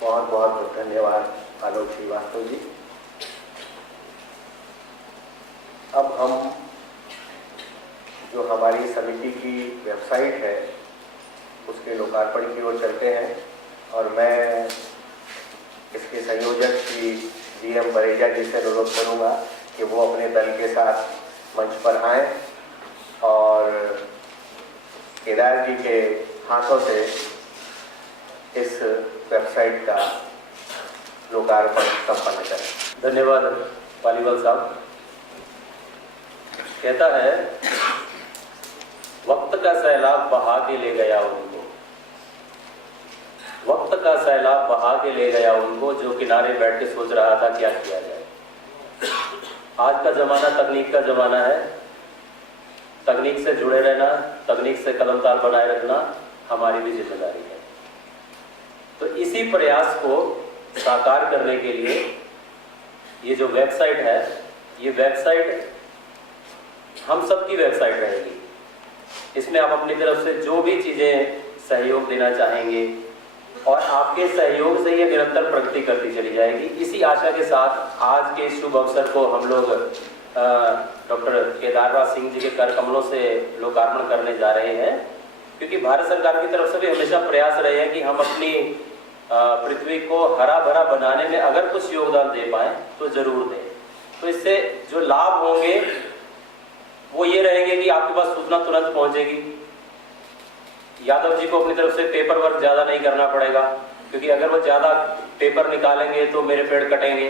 बहुत बहुत धन्यवाद आलोक श्रीवास्तव जी। अब हम जो हमारी समिति की वेबसाइट है उसके लोकार्पण की ओर चलते हैं और मैं इसके संयोजक श्री DM बरेजा जी से अनुरोध करूंगा कि वो अपने दल के साथ मंच पर आएं और केदार जी के हाथों से इस वेबसाइट का लोकार्पण संपन्न करें। धन्यवाद पालीवाल साहब। कहता है, वक्त का सैलाब बहा के ले गया उनको, वक्त का सैलाब बहा के ले गया उनको, जो किनारे बैठ के सोच रहा था क्या किया जाए। आज का जमाना तकनीक का जमाना है। तकनीक से जुड़े रहना, तकनीक से कदमताल बनाए रखना हमारी भी जिम्मेदारी है। तो इसी प्रयास को साकार करने के लिए ये जो वेबसाइट है, ये वेबसाइट हम सबकी वेबसाइट रहेगी। इसमें आप अपनी तरफ से जो भी चीज़ें सहयोग देना चाहेंगे और आपके सहयोग से ये निरंतर प्रगति करती चली जाएगी। इसी आशा के साथ आज के शुभ अवसर को हम लोग डॉक्टर केदारराज सिंह जी के कर कमलों से लोकार्पण करने जा रहे हैं, क्योंकि भारत सरकार की तरफ से भी हमेशा प्रयास रहे हैं कि हम अपनी पृथ्वी को हरा भरा बनाने में अगर कुछ योगदान दे पाए तो जरूर दें। तो इससे जो लाभ होंगे वो ये रहेंगे कि आपके पास सूचना तुरंत पहुंचेगी। यादव जी को अपनी तरफ से पेपर वर्क ज़्यादा नहीं करना पड़ेगा, क्योंकि अगर वो ज़्यादा पेपर निकालेंगे तो मेरे पेड़ कटेंगे,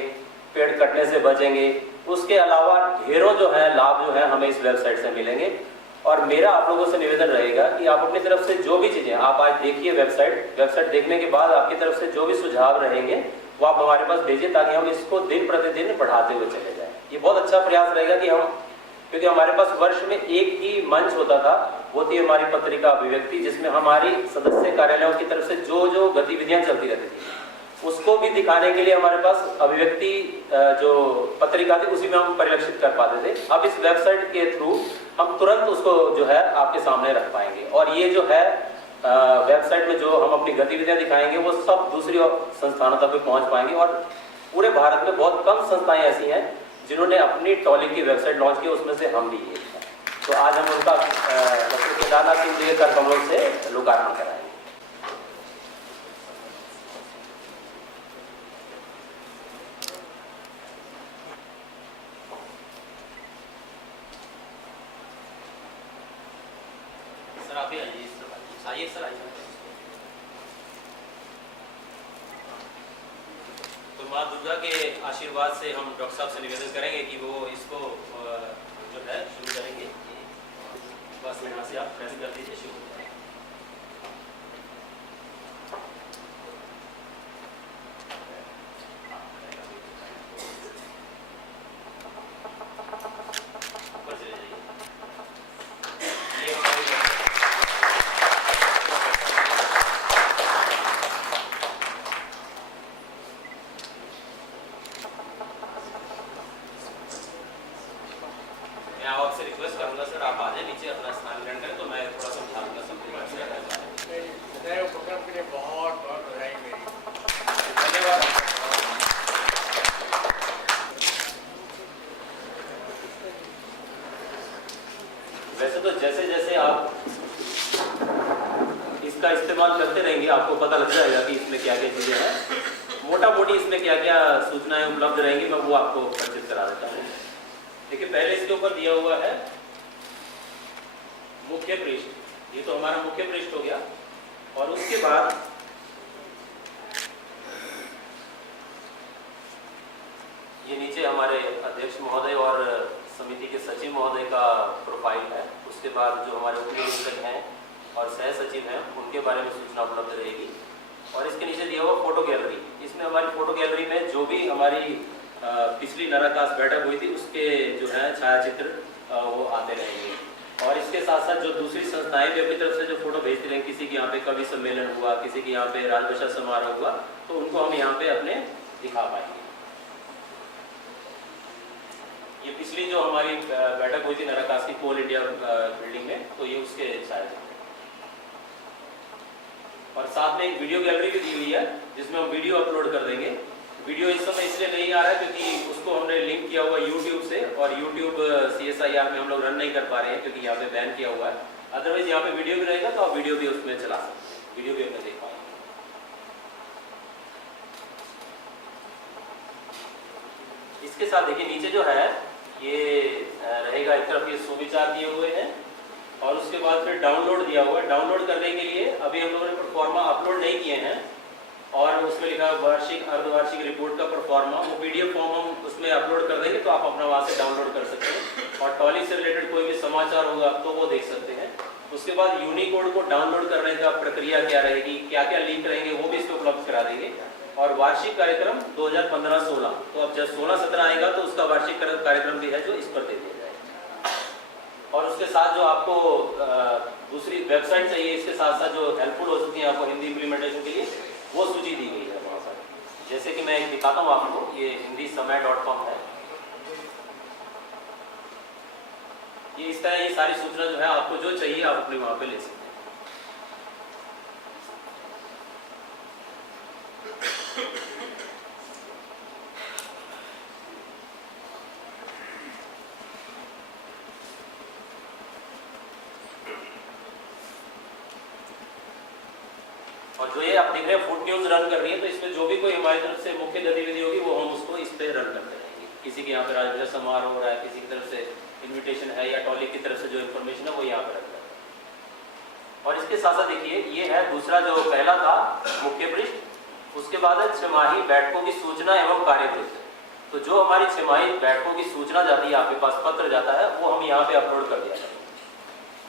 पेड़ कटने से बचेंगे। उसके अलावा ढेरों जो है लाभ जो है हमें इस वेबसाइट से मिलेंगे। और मेरा आप लोगों से निवेदन रहेगा कि आप अपनी तरफ से जो भी चीज़ें आप आज देखिए, वेबसाइट देखने के बाद आपकी तरफ से जो भी सुझाव रहेंगे वो आप हमारे पास भेजिए, ताकि हम इसको दिन प्रतिदिन बढ़ाते हुए चले जाएं। ये बहुत अच्छा प्रयास रहेगा कि हम, क्योंकि हमारे पास वर्ष में एक ही मंच होता था, वो थी हमारी पत्रिका अभिव्यक्ति, जिसमें हमारी सदस्य कार्यालयों की तरफ से जो जो गतिविधियां चलती रहती थी उसको भी दिखाने के लिए हमारे पास अभिव्यक्ति जो पत्रिका थी उसी में हम परिलक्षित कर पाते थे। अब इस वेबसाइट के थ्रू हम तुरंत उसको जो है आपके सामने रख पाएंगे। और ये जो है वेबसाइट में जो हम अपनी गतिविधियां दिखाएंगे वो सब दूसरी संस्थानों तक भी पहुंच पाएंगे। और पूरे भारत में बहुत कम संस्थाएं ऐसी हैं जिन्होंने अपनी टॉली की वेबसाइट लॉन्च की, उसमें से हम भी एक हैं। तो आज हम उनका डॉक्टर केदारनाथ सिंह जी के कर कमलों से लोकार्पण कराएंगे। सर आप आइए सर, आइए। तो माँ दुर्गा के आशीर्वाद से हम डॉक्टर साहब से निवेदन करेंगे कि वो इसको जो है शुरू करेंगे। बस यहाँ से आप प्रेस कर दीजिए, शुरू हो जाएगा। आपसे रिक्वेस्ट करूंगा सर, आप आ जाए नीचे अपना स्थान ग्रहण करें, तो मैं थोड़ा समझा दूंगा सबके बारे में। उपक्रम के लिए बहुत बहुत बधाई मेरी। धन्यवाद। वैसे तो जैसे जैसे आप इसका इस्तेमाल करते रहेंगे आपको पता लग जाएगा कि इसमें क्या क्या चीजें हैं। मोटा मोटी इसमें क्या क्या सूचनाएं उपलब्ध रहेंगी, मैं वो आपको परिचित करा देता हूँ। देखिए, पहले इसके ऊपर दिया हुआ है मुख्य पृष्ठ। ये तो हमारा मुख्य पृष्ठ हो गया। और उसके बाद ये नीचे हमारे अध्यक्ष महोदय और समिति के सचिव महोदय का प्रोफाइल है। उसके बाद जो हमारे उप निरीक्षक हैं और सह सचिव हैं उनके बारे में सूचना उपलब्ध रहेगी। और इसके नीचे दिया हुआ फोटो गैलरी। इसमें हमारी फोटो गैलरी में जो भी हमारी पिछली नराकाश बैठक हुई थी उसके जो है छायाचित्र वो आते रहेंगे। और इसके साथ साथ जो दूसरी संस्थाएं भी अपनी तरफ से जो फोटो भेजती रहेंगी, किसी के यहाँ पे कवि सम्मेलन हुआ, किसी के यहाँ पे राजभाषा समारोह हुआ, तो उनको हम यहाँ पे अपने दिखा पाएंगे। ये पिछली जो हमारी बैठक हुई थी नराकाश की कोल इंडिया बिल्डिंग में, तो ये उसके छायाचित्र। और साथ में एक वीडियो गैलरी भी दी हुई है, जिसमें हम वीडियो अपलोड कर देंगे। वीडियो इस समय इसलिए नहीं आ रहा है क्योंकि उसको हमने लिंक किया हुआ YouTube से, और YouTube CSIR में हम लोग रन नहीं कर पा रहे हैं क्योंकि यहाँ पे बैन किया हुआ है। अदरवाइज यहाँ पे वीडियो भी रहेगा तो आप वीडियो भी उसमें चला सकते हैं, वीडियो भी अपने देख पाएंगे। इसके साथ देखिए नीचे जो है ये रहेगा, एक तरफ ये सुविचार दिए हुए हैं और उसके बाद फिर डाउनलोड दिया हुआ है। डाउनलोड करने के लिए अभी हम लोगों ने प्रोफार्मा अपलोड नहीं किए हैं, और उसमें लिखा है वार्षिक अर्धवार्षिक रिपोर्ट का प्रोफार्मा, वो PDF फॉर्म हम उसमें अपलोड कर देंगे तो आप अपना वहाँ से डाउनलोड कर सकते हैं। और टॉली से रिलेटेड कोई भी समाचार होगा तो वो देख सकते हैं। उसके बाद यूनिकोड को डाउनलोड करने का प्रक्रिया क्या रहेगी, क्या क्या लिंक रहेंगे, वो भी इसको उपलब्ध करा देंगे। और वार्षिक कार्यक्रम 2015-16, तो अब जब 16-17 आएगा तो उसका वार्षिक कार्यक्रम भी है जो इस पर दे दिया जाएगा। और उसके साथ जो आपको दूसरी वेबसाइट चाहिए, इसके साथ साथ जो हेल्पफुल हो सकती है आपको हिंदी इम्प्लीमेंटेशन के लिए, वो सूची दी गई है वहाँ पर। जैसे कि मैं दिखाता हूँ आपको, ये hindisamaay.com है। ये इस तरह ये सारी सूचना जो है आपको जो चाहिए आप अपने वहाँ पे ले सकते हैं। और जो ये आप देख रहे हैं फूड न्यूज रन कर रही है, तो इसमें जो भी कोई हमारी तरफ से मुख्य गतिविधि होगी वो हम उसको इस पे रन करते रहेंगे। किसी के यहाँ पे राजभजा समारोह हो रहा है, किसी की तरफ से इनविटेशन है, या टॉली की तरफ से जो इन्फॉर्मेशन है वो यहाँ पे रन करते हैं। और इसके साथ साथ देखिए ये है दूसरा, जो पहला था मुख्य पृष्ठ, उसके बाद है छमाही बैठकों की सूचना एवं कार्यवृत्त। तो जो हमारी छमाही बैठकों की सूचना जाती है आपके पास, पत्र जाता है, वो हम यहाँ पे अपलोड कर दिया जाएगा।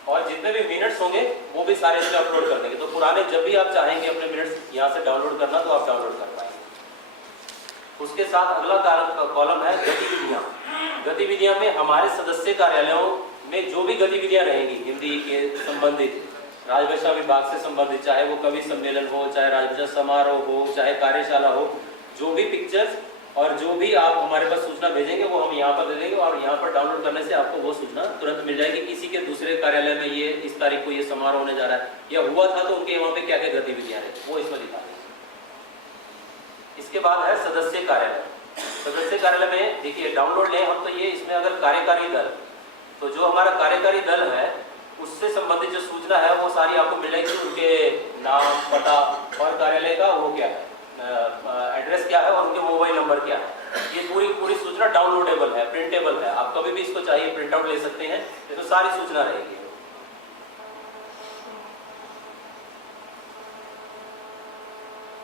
और जितने भी मिनट्स होंगे वो भी सारे इसमें अपलोड कर देंगे। तो पुराने जब भी आप चाहेंगे अपने मिनट्स यहाँ से डाउनलोड करना तो आप डाउनलोड कर पाएंगे। उसके साथ अगला कॉलम है गतिविधियाँ। गतिविधियाँ में हमारे सदस्य कार्यालयों में जो भी गतिविधियाँ रहेंगी हिंदी के संबंधित, राजभाषा विभाग से संबंधित, चाहे वो कवि सम्मेलन हो, चाहे राजभाषा समारोह हो, चाहे कार्यशाला हो, जो भी पिक्चर्स और जो भी आप हमारे पास सूचना भेजेंगे वो हम यहाँ पर दे देंगे। और यहाँ पर डाउनलोड करने से आपको वो सूचना तुरंत मिल जाएगी। किसी के दूसरे कार्यालय में ये इस तारीख को ये समारोह होने जा रहा है या हुआ था तो उनके वहाँ पे क्या क्या गतिविधियाँ हैं वो इसमें दिखा देंगे। इसके बाद है सदस्य कार्यालय। सदस्य कार्यालय में देखिए डाउनलोड लें हम तो ये इसमें अगर कार्यकारी दल, तो जो हमारा कार्यकारी दल है उससे संबंधित जो सूचना है वो सारी आपको मिल जाएगी। उनके नाम, पता और कार्यालय का वो क्या है, एड्रेस क्या है और उनके मोबाइल नंबर क्या है, ये पूरी सूचना डाउनलोडेबल है, प्रिंटेबल है। आप कभी भी इसको चाहिए प्रिंट आउट ले सकते हैं, इसमें तो सारी सूचना रहेगी।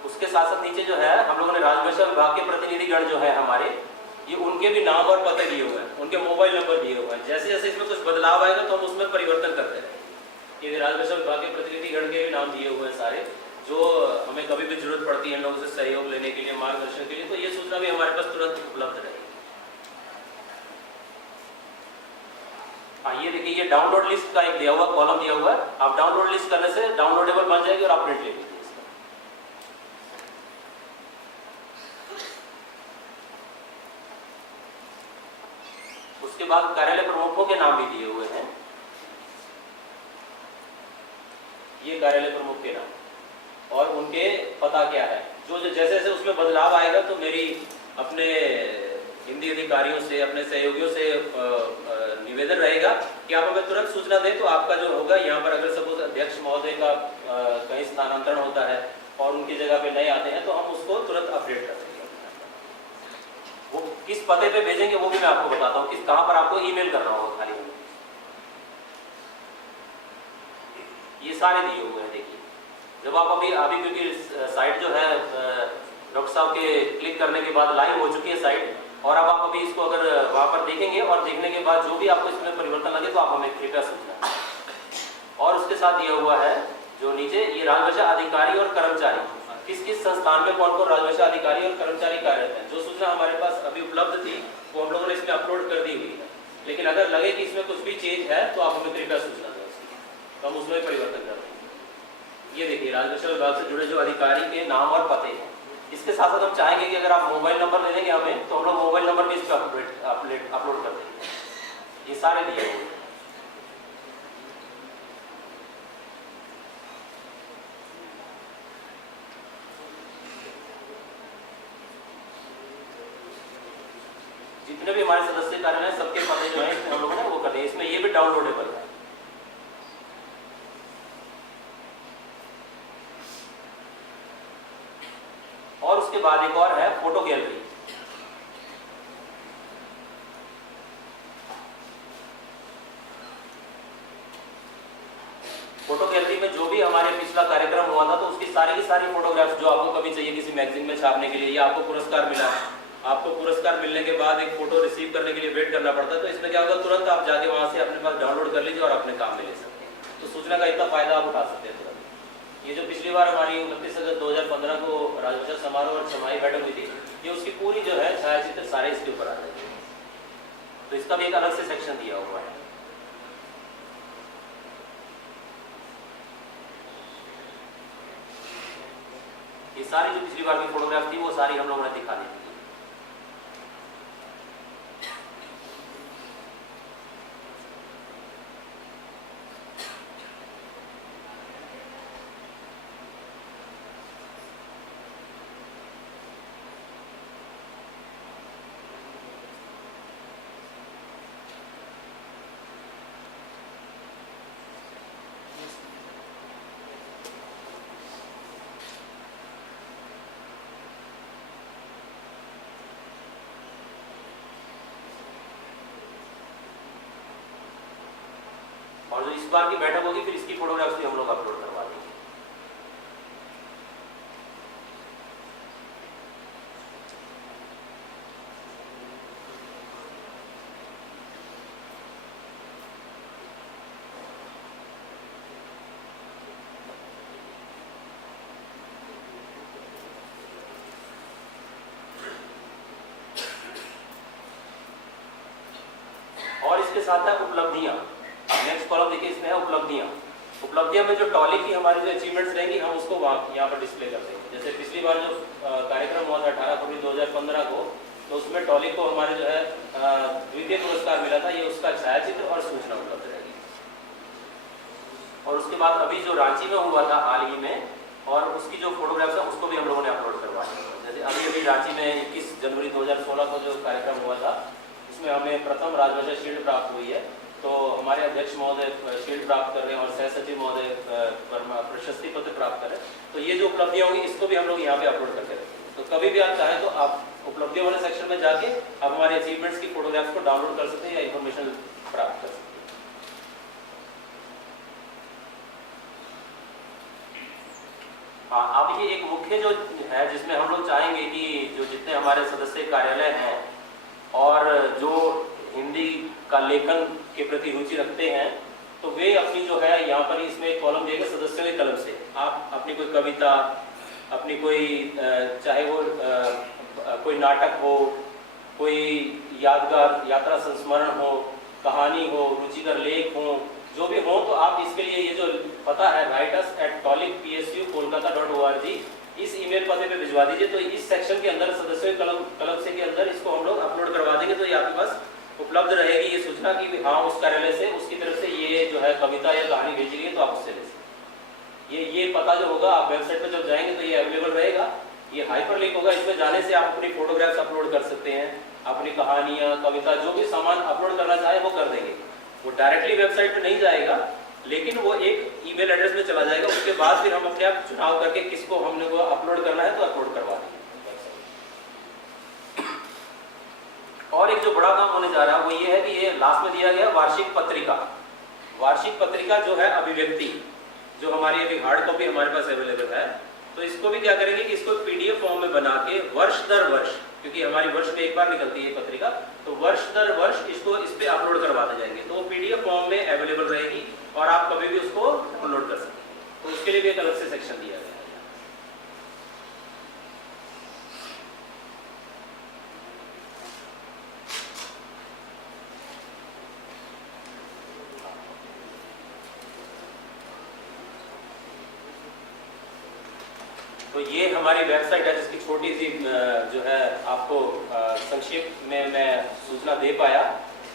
उसके साथ साथ नीचे जो है हम लोगों ने राजभाषा विभाग के प्रतिनिधिगण जो है हमारे, ये उनके भी नाम और पते दिए हुए हैं, उनके मोबाइल नंबर दिए हुए हैं। जैसे जैसे इसमें कुछ बदलाव आएगा तो हम उसमें परिवर्तन करते रहेंगे। ये राजभाषा विभाग के प्रतिनिधिगण के भी नाम दिए हुए हैं सारे, जो हमें कभी भी जरूरत पड़ती है इन लोगों से सहयोग लेने के लिए, मार्गदर्शन के लिए, तो ये सूचना भी हमारे पास तुरंत उपलब्ध रहेगी। हाँ, ये देखिए ये डाउनलोड लिस्ट का एक दिया हुआ कॉलम दिया हुआ है। आप डाउनलोड लिस्ट करने से डाउनलोडेबल बन जाएगी और आप प्रिंट ले लीजिए इसका। उसके बाद कार्यालय प्रमुखों के नाम भी दिए हुए हैं। ये कार्यालय प्रमुख के नाम और उनके पता क्या है। जो जैसे जैसे उसमें बदलाव आएगा तो मेरी अपने हिंदी अधिकारियों से, अपने सहयोगियों से निवेदन रहेगा कि आप हमें तुरंत सूचना दें। तो आपका जो होगा यहाँ पर अगर सपोज अध्यक्ष महोदय का कहीं स्थानांतरण होता है और उनकी जगह पे नए आते हैं तो हम उसको तुरंत अपडेट कर देंगे। वो किस पते पे भेजेंगे वो भी मैं आपको बताता हूँ, किस कहाँ पर आपको ईमेल करना होगा खाली। ये सारे दिए हुए हैं। देखिए जब आप अभी क्योंकि साइट जो है डॉक्टर साहब के क्लिक करने के बाद लाइव हो चुकी है साइट, और अब आप अभी इसको अगर वहाँ पर देखेंगे और देखने के बाद जो भी आपको इसमें परिवर्तन लगे तो आप हमें कृपया सूचना। और उसके साथ दिया हुआ है जो नीचे, ये राजभाषा अधिकारी और कर्मचारी, किस किस संस्थान में कौन कौन राजभाषा अधिकारी और कर्मचारी कार्यरत हैं। जो सूचना हमारे पास अभी उपलब्ध थी वो हम लोगों ने इसमें अपलोड कर दी हुई है, लेकिन अगर लगे कि इसमें कुछ भी चेंज है तो आप हमें कृपया सूचना दें, तो हम उसमें परिवर्तन कर देंगे। ये देखिए राजभाषा विभाग से जुड़े जो अधिकारी के नाम और पते हैं। इसके साथ साथ हम चाहेंगे कि अगर आप मोबाइल नंबर दे देंगे हमें तो हम लोग मोबाइल नंबर भी इस पर अपलोड कर देंगे। ये सारे दिए हुए। जितने भी हमारे सदस्य कार्यालय हैं सबके पते जो है इसमें हम लोगों ने वो कर दिए। इसमें ये भी डाउनलोडेबल है। और उसके बाद एक और है फोटो गैलरी। फोटो गैलरी में जो भी हमारे पिछला कार्यक्रम हुआ था तो उसकी सारी की सारी फोटोग्राफ्स जो आपको कभी चाहिए किसी मैगजीन में छापने के लिए, या आपको पुरस्कार मिला, आपको पुरस्कार मिलने के बाद एक फोटो रिसीव करने के लिए वेट करना पड़ता है, तो इसमें क्या होगा, तुरंत आप जाके वहां से अपने पास डाउनलोड कर लीजिए और अपने काम में ले सकते हैं। तो सूचना का इतना फायदा आप उठा सकते हैं तुरंत। ये जो पिछली बार हमारी 29 अगस्त 2015 को राजभाषा समारोह और समाई बैठक हुई थी, ये उसकी पूरी जो है छायाचित्र सारे इसके ऊपर आ जाएंगे। तो इसका भी एक अलग से सेक्शन दिया हुआ है। ये सारी जो पिछली बार की फोटोग्राफ थी वो सारी हम लोगों ने दिखा दी थी। और जो इस बार की बैठक होगी फिर इसकी फोटोग्राफ्स भी हम लोग अपलोड करवा देंगे। और इसके साथ है उपलब्धियां। नेक्स्ट कॉलम देखिए, इसमें है उपलब्धियां। उपलब्धियां में जो टॉली की हमारी जो अचीवमेंट्स रहेंगी हम उसको यहाँ पर डिस्प्ले कर देंगे। जैसे पिछली बार जो कार्यक्रम हुआ था 18 फरवरी 2015 को, तो उसमें टॉली को हमारे जो है द्वितीय पुरस्कार मिला था, ये उसका छायाचित्र और सूचना उपलब्ध रहेगी। और उसके बाद अभी जो रांची में हुआ था हाल ही में, और उसकी जो फोटोग्राफ्स है उसको भी हम लोगों ने अपलोड करवा दिया। जैसे अभी रांची में 21 जनवरी 2016 को जो कार्यक्रम हुआ था उसमें हमें प्रथम राजभाषा शील्ड प्राप्त हुई है। तो हमारे अध्यक्ष महोदय शील्ड प्राप्त कर रहे हैं और सह सचिव महोदय प्रशस्ति पत्र प्राप्त कर रहे हैं। तो ये जो उपलब्धियां होंगी इसको भी हम लोग यहाँ पे अपलोड करके रखेंगे। तो कभी भी आप चाहें तो आप उपलब्धियों वाले सेक्शन में जाके आप हमारे अचीवमेंट्स की फोटोग्राफ्स को डाउनलोड कर सकते हैं या इन्फॉर्मेशन प्राप्त कर सकते हैं। हाँ, अब ये एक मुख्य जो है जिसमें हम लोग चाहेंगे कि जो जितने हमारे सदस्य कार्यालय हैं और जो हिंदी का लेखन के प्रति रुचि रखते हैं, तो वे अपनी जो है यहाँ पर इसमें एक कॉलम देगा सदस्यों के कलम से आप अपनी कोई कविता, अपनी कोई चाहे वो कोई नाटक हो, कोई यादगार यात्रा संस्मरण हो, कहानी हो, रुचिकर लेख हो, जो भी हो, तो आप इसके लिए ये जो पता है writers@tolicpsu.kolkata.org इस ईमेल पते पे भिजवा दीजिए। तो इस सेक्शन के अंदर सदस्यों कलम से के अंदर इसको हम लोग अपलोड करवा देंगे। तो ये आपके पास उपलब्ध रहेगी ये सूचना कि हाँ उस कार्यालय से उसकी तरफ से ये जो है कविता या कहानी भेजी गई है, तो आप उससे ले सकते। ये पता जो होगा आप वेबसाइट पर जब जाएंगे तो ये अवेलेबल रहेगा। ये हाइपर लिंक होगा, इसमें जाने से आप अपनी फोटोग्राफ्स अपलोड कर सकते हैं, अपनी कहानियां, कविता, जो भी सामान अपलोड करना चाहे वो कर देंगे। वो डायरेक्टली वेबसाइट पे नहीं जाएगा, लेकिन वो एक ईमेल एड्रेस में चला जाएगा। उसके बाद फिर हम अपने आप चुनाव करके किसको हमने वो अपलोड करना है तो अपलोड करवा देंगे। और एक जो बड़ा काम होने जा रहा है वो ये है कि ये लास्ट में दिया गया वार्षिक पत्रिका। वार्षिक पत्रिका जो है अभिव्यक्ति, जो हमारी अभी हार्ड कॉपी हमारे पास अवेलेबल है, तो इसको भी क्या करेंगे कि इसको पीडीएफ फॉर्म में बना के वर्ष दर वर्ष, क्योंकि हमारी वर्ष में एक बार निकलती है पत्रिका, तो वर्ष दर वर्ष इसको इस पे अपलोड करवाते जाएंगे। तो वो पीडीएफ फॉर्म में अवेलेबल रहेगी और आप कभी भी उसको डाउनलोड कर सकते हैं। तो उसके लिए भी एक अलग से सेक्शन दिया गया है। तो ये हमारी वेबसाइट है जिसकी छोटी सी जो है आपको संक्षेप में मैं सूचना दे पाया।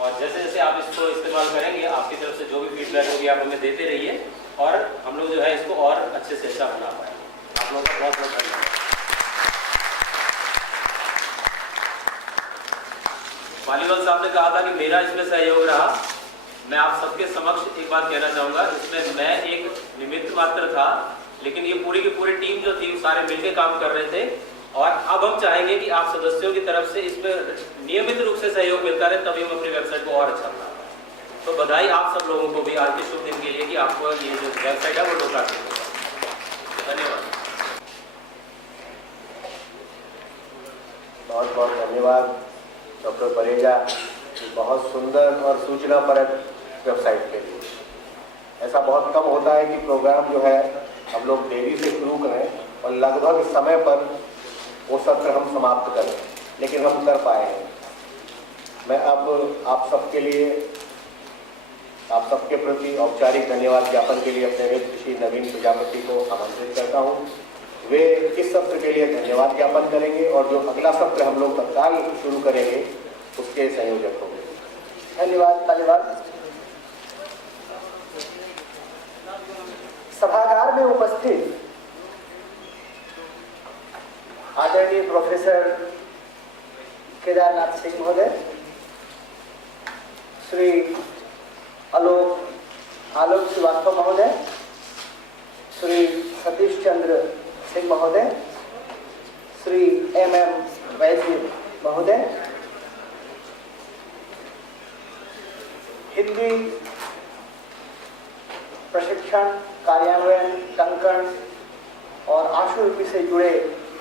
और जैसे जैसे आप इसको इस्तेमाल करेंगे आपकी तरफ से जो भी फीडबैक होगी आप हमें देते रहिए और हम लोग जो है इसको और अच्छे से अच्छा बना पाएंगे। आप लोगों का बहुत बहुत धन्यवाद। धालीवाल साहब ने कहा था कि मेरा इसमें सहयोग रहा। मैं आप सबके समक्ष एक बात कहना चाहूँगा, इसमें मैं एक निमित्त मात्र था, लेकिन ये पूरी की पूरी टीम जो थी सारे मिलकर काम कर रहे थे। और अब हम चाहेंगे कि आप सदस्यों की तरफ से इसमें नियमित रूप से सहयोग मिलता रहे, तभी हम अपनी वेबसाइट को और अच्छा बना पाएं। तो बधाई आप सब लोगों को भी आज के शुभ दिन के लिए कि आपको ये जो वेबसाइट है वो लोकार्पण होगा। धन्यवाद। बहुत बहुत धन्यवाद डॉक्टर परेजा, बहुत सुंदर और सूचनापरक वेबसाइट के लिए। ऐसा बहुत कम होता है कि प्रोग्राम जो है हम लोग देरी से शुरू करें और लगभग समय पर वो सत्र हम समाप्त करें, लेकिन हम कर पाए हैं। मैं अब आप सबके लिए, आप सबके प्रति औपचारिक धन्यवाद ज्ञापन के लिए अपने मित्र श्री नवीन प्रजापति को आमंत्रित करता हूँ। वे इस सत्र के लिए धन्यवाद ज्ञापन करेंगे और जो अगला सत्र हम लोग तत्काल शुरू करेंगे उसके संयोजक होंगे। धन्यवाद। धन्यवाद। सभागार में उपस्थित आदरणीय प्रोफेसर केदारनाथ सिंह महोदय, श्री आलोक श्रीवास्तव महोदय, श्री सतीश चंद्र सिंह महोदय, श्री MM वैद्य महोदय, हिंदी प्रशिक्षण कार्यान्वयन टंकण और आशुलिपि से जुड़े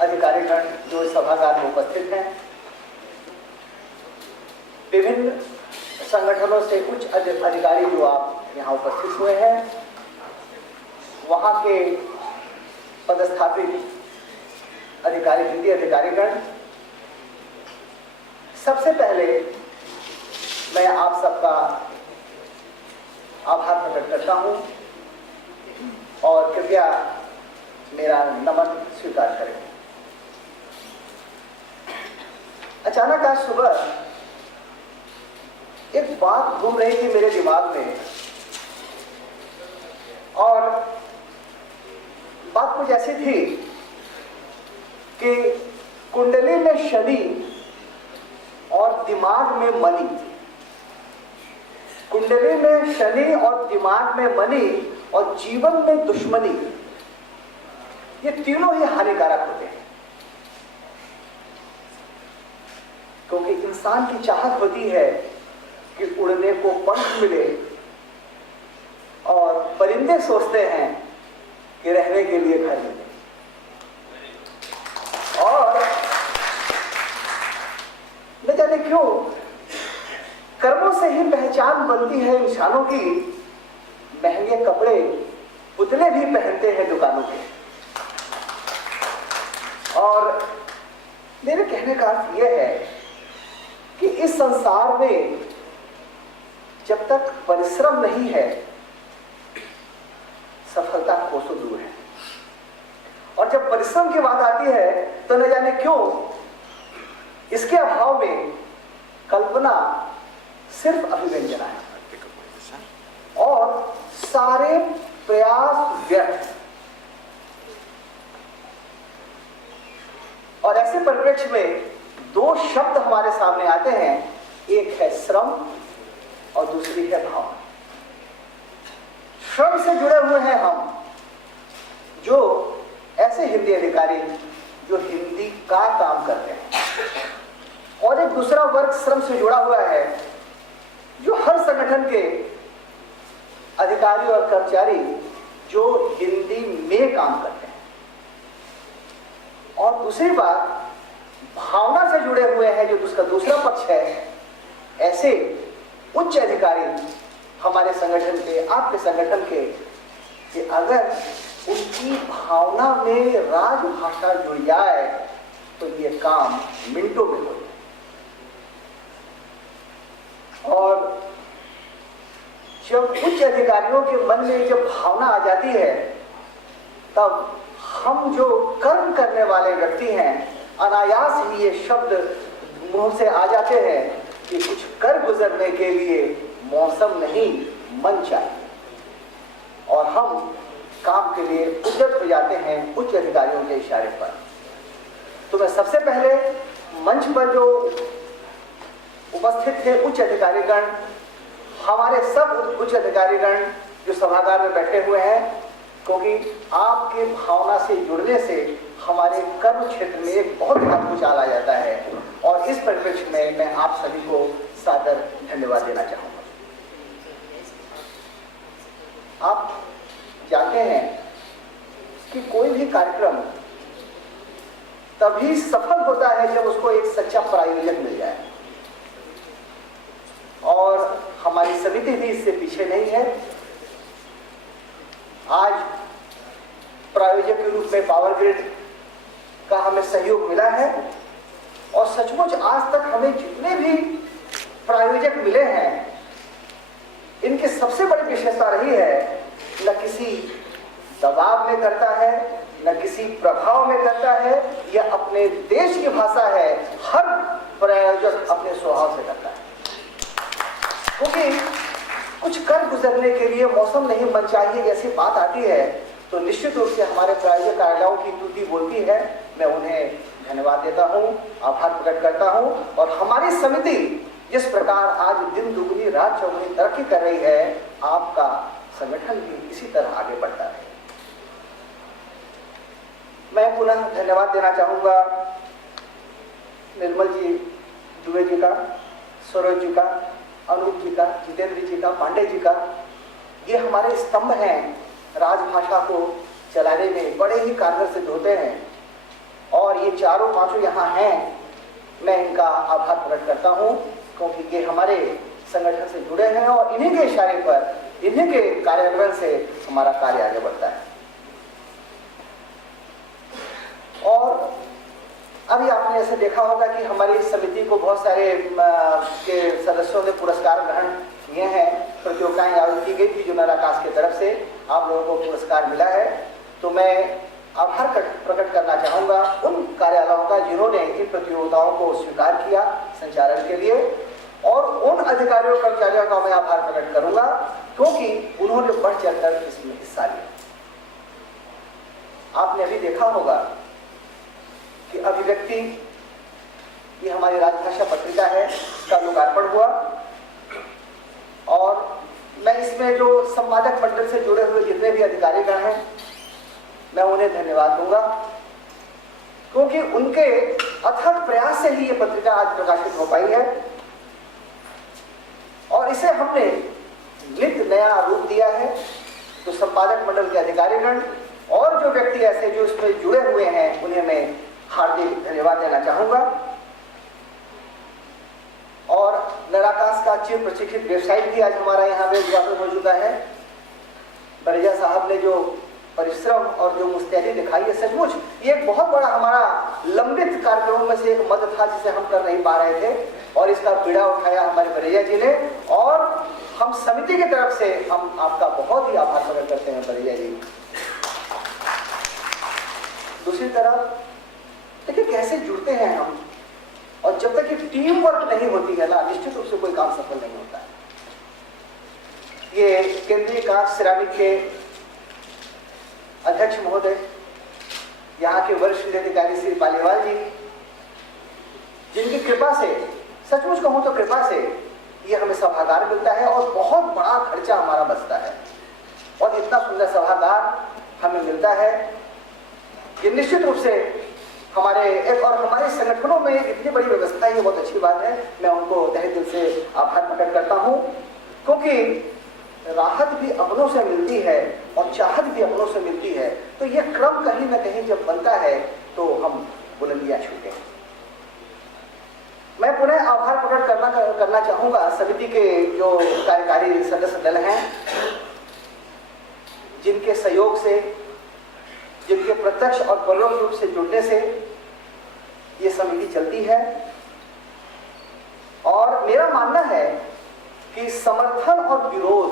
अधिकारीगण जो इस सभागार में उपस्थित हैं, विभिन्न संगठनों से उच्च अधिकारी जो आप यहाँ उपस्थित हुए हैं, वहाँ के पदस्थापित अधिकारी, हिंदी अधिकारीगण, सबसे पहले मैं आप सबका आभार प्रकट करता हूँ और कृपया मेरा नमन स्वीकार करें। अचानक आज सुबह एक बात घूम रही थी मेरे दिमाग में और बात कुछ ऐसी थी कि कुंडली में शनि और दिमाग में मनी, कुंडली में शनि और दिमाग में मनी और जीवन में दुश्मनी, ये तीनों ही हानिकारक होते हैं। क्योंकि इंसान की चाहत होती है कि उड़ने को पंख मिले और परिंदे सोचते हैं कि रहने के लिए घर मिले। और न जाने क्यों कर्मों से ही पहचान बनती है इंसानों की। महंगे कपड़े पुतले भी पहनते हैं दुकानों के। और मेरे कहने का अर्थ यह है कि इस संसार में जब तक परिश्रम नहीं है, सफलता कोसों दूर है। और जब परिश्रम की बात आती है तो न जाने क्यों इसके अभाव में कल्पना सिर्फ अभिव्यंजना है और सारे प्रयास व्यर्थ। और ऐसे परिप्रेक्ष्य में दो शब्द हमारे सामने आते हैं, एक है श्रम और दूसरी है भाव। श्रम से जुड़े हुए हैं हम, जो ऐसे हिंदी अधिकारी जो हिंदी का काम करते हैं, और एक दूसरा वर्ग श्रम से जुड़ा हुआ है जो हर संगठन के अधिकारी और कर्मचारी जो हिंदी में काम करते हैं। और दूसरी बात, भावना से जुड़े हुए हैं जो उसका दूसरा पक्ष है। ऐसे उच्च अधिकारी हमारे संगठन के, आपके संगठन के, कि अगर उनकी भावना में राजभाषा जुड़ जाए तो ये काम मिनटों में हो जाए। और जब उच्च अधिकारियों के मन में जब भावना आ जाती है, तब हम जो कर्म करने वाले व्यक्ति हैं, अनायास ही ये शब्द मुंह से आ जाते हैं कि कुछ कर गुजरने के लिए मौसम नहीं, मन चाहिए। और हम काम के लिए उद्यत हो जाते हैं उच्च अधिकारियों के इशारे पर। तो मैं सबसे पहले मंच पर जो उपस्थित थे उच्च अधिकारीगण, हमारे सब उच्च अधिकारीगण जो सभागार में बैठे हुए हैं, क्योंकि आपके भावना से जुड़ने से हमारे कर्म क्षेत्र में एक बहुत बड़ा भूचाल आ जाता है। और इस परिप्रेक्ष्य में मैं आप सभी को सादर धन्यवाद देना चाहूँगा। आप जानते हैं कि कोई भी कार्यक्रम तभी सफल होता है जब उसको एक सच्चा प्रायोजक मिल जाए, और हमारी समिति भी इससे पीछे नहीं है। आज प्रायोजक के रूप में पावर ग्रिड का हमें सहयोग मिला है, और सचमुच आज तक हमें जितने भी प्रायोजक मिले हैं, इनकी सबसे बड़ी विशेषता रही है, न किसी दबाव में करता है, न किसी प्रभाव में करता है, यह अपने देश की भाषा है, हर प्रायोजक अपने स्वभाव से करता है। क्योंकि कुछ कर गुजरने के लिए मौसम नहीं मन चाहिए जैसी बात आती है, तो निश्चित रूप से हमारे प्रायोजक कार्यालयों की तुति बोलती है। मैं उन्हें धन्यवाद देता हूं, आभार प्रकट करता हूं। और हमारी समिति जिस प्रकार आज दिन दुगनी रात चौगुनी तरक्की कर रही है, आपका संगठन भी इसी तरह आगे बढ़ता है। मैं पुनः धन्यवाद देना चाहूंगा निर्मल जी, दुबे जी का, सरोज जी का, अनूप जी का, जितेंद्र जी का, पांडे जी का। ये हमारे स्तंभ हैं, राजभाषा को चलाने में बड़े ही कारगर सिद्ध होते हैं, और ये चारों पांचों यहाँ हैं। मैं इनका आभार प्रकट करता हूँ, क्योंकि ये हमारे संगठन से जुड़े हैं, और इन्हीं के इशारे पर, इन्हीं के कार्यान्वयन से हमारा कार्य आगे बढ़ता है। और अभी आपने ऐसे देखा होगा कि हमारी समिति को बहुत सारे के सदस्यों ने पुरस्कार ग्रहण किए हैं। प्रतियोगिताएं आयोजित की गई थी जो नराकाश की तरफ से, आप लोगों को पुरस्कार मिला है। तो मैं आभार प्रकट करना चाहूँगा उन कार्यालयों का जिन्होंने इन प्रतियोगिताओं को स्वीकार किया संचालन के लिए, और उन अधिकारियों कर्मचारियों का मैं आभार प्रकट करूँगा क्योंकि उन्होंने बढ़ चढ़कर इसमें हिस्सा लिया। आपने अभी देखा होगा कि अभिव्यक्ति, ये हमारी राजभाषा पत्रिका है, इसका लोकार्पण हुआ, और मैं इसमें जो संपादक मंडल से जुड़े हुए जितने भी अधिकारीगण हैं, मैं उन्हें धन्यवाद दूंगा, क्योंकि उनके अथक प्रयास से ही ये पत्रिका आज प्रकाशित हो पाई है, और इसे हमने नित नया रूप दिया है। तो संपादक मंडल के अधिकारीगण और जो व्यक्ति ऐसे जो इसमें जुड़े हुए हैं, उन्हें मैं हार्दिक धन्यवाद देना चाहूंगा। और नराकाश का चिर प्रशिक्षित वेबसाइट भी आज हमारा यहाँ पे हो चुका है। बरेजा साहब ने जो परिश्रम और जो मुस्तैदी दिखाई है, सचमुच ये एक बहुत बड़ा हमारा लंबित कार्यक्रमों में से एक मद था जिसे हम कर नहीं पा रहे थे, और इसका बीड़ा उठाया हमारे बरेजा जी ने, और हम समिति की तरफ से हम आपका बहुत ही आभार प्रकट करते हैं बरेजा जी। दूसरी तरफ देखिए कैसे जुड़ते हैं हम, और जब तक ये टीम वर्क नहीं होती है ना, निश्चित रूप से कोई काम सफल नहीं होता है। ये केंद्रीय कांच सिरामिक के अध्यक्ष महोदय, यहाँ के वरिष्ठ अधिकारी श्री पालीवाल जी, जिनकी कृपा से, सचमुच कहूँ तो कृपा से ये हमें सभागार मिलता है, और बहुत बड़ा खर्चा हमारा बचता है, और इतना सुंदर सभागार हमें मिलता है। ये निश्चित रूप से हमारे एक और हमारे संगठनों में इतनी बड़ी व्यवस्था है, ये बहुत अच्छी बात है। मैं उनको तहे दिल से आभार प्रकट करता हूँ, क्योंकि राहत भी अपनों से मिलती है और चाहत भी अपनों से मिलती है। तो ये क्रम कहीं ना कहीं जब बनता है तो हम बुलंदियां छूते हैं। मैं पुनः आभार प्रकट करना चाहूँगा समिति के जो कार्यकारी सदस्य दल हैं, जिनके सहयोग से, जिनके प्रत्यक्ष और परोक्ष रूप से जुड़ने से ये समिति चलती है। और मेरा मानना है कि समर्थन और विरोध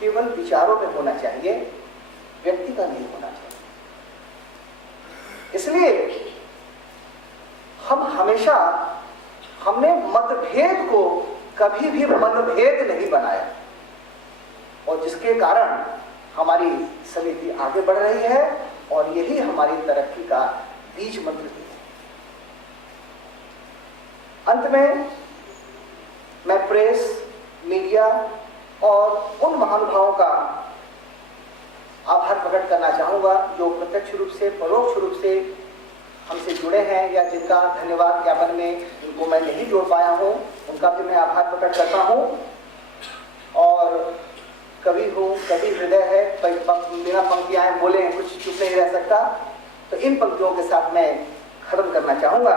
केवल विचारों में होना चाहिए, व्यक्ति का नहीं होना चाहिए। इसलिए हमने मतभेद को कभी भी मनभेद नहीं बनाया, और जिसके कारण हमारी समिति आगे बढ़ रही है, और यही हमारी तरक्की का बीज मंत्र है। अंत में प्रेस, मीडिया और उन महानुभावों का आभार प्रकट करना चाहूँगा जो प्रत्यक्ष रूप से, परोक्ष रूप से हमसे जुड़े हैं या जिनका धन्यवाद ज्ञापन में जिनको मैं नहीं जोड़ पाया हूँ, उनका भी मैं आभार प्रकट करता हूँ। और कवि हूँ, कवि हृदय है, बिना पंक्तियाँ बोले कुछ चुप नहीं रह सकता। तो इन पंक्तियों के साथ मैं खत्म करना चाहूँगा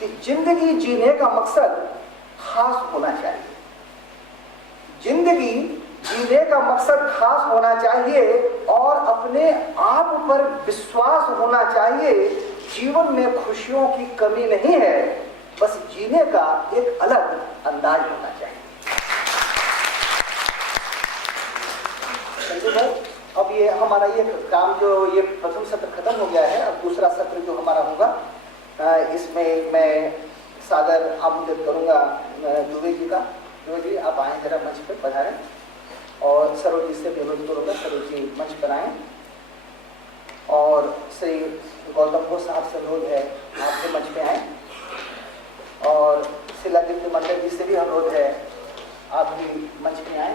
कि जिंदगी जीने का मकसद खास होना चाहिए। जिंदगी जीने का मकसद खास होना चाहिए और अपने आप पर विश्वास होना चाहिए। जीवन में खुशियों की कमी नहीं है, बस जीने का एक अलग अंदाज होना चाहिए। अब ये हमारा ये काम जो ये प्रथम सत्र खत्म हो गया है, अब दूसरा सत्र जो हमारा होगा इसमें मैं सादर आमंत्रित करूंगा दुबे जी का। दुबे जी आप आए जरा मंच पर पधारें और सरोज जी से भी अनुरोध करूंगा, सरोज जी मंच पर आए। और श्री गौतम घोष साहब से अनुरोध है आप भी मंच पे आए। और श्री ललित मंडल जी से भी अनुरोध है आप भी मंच पे आए।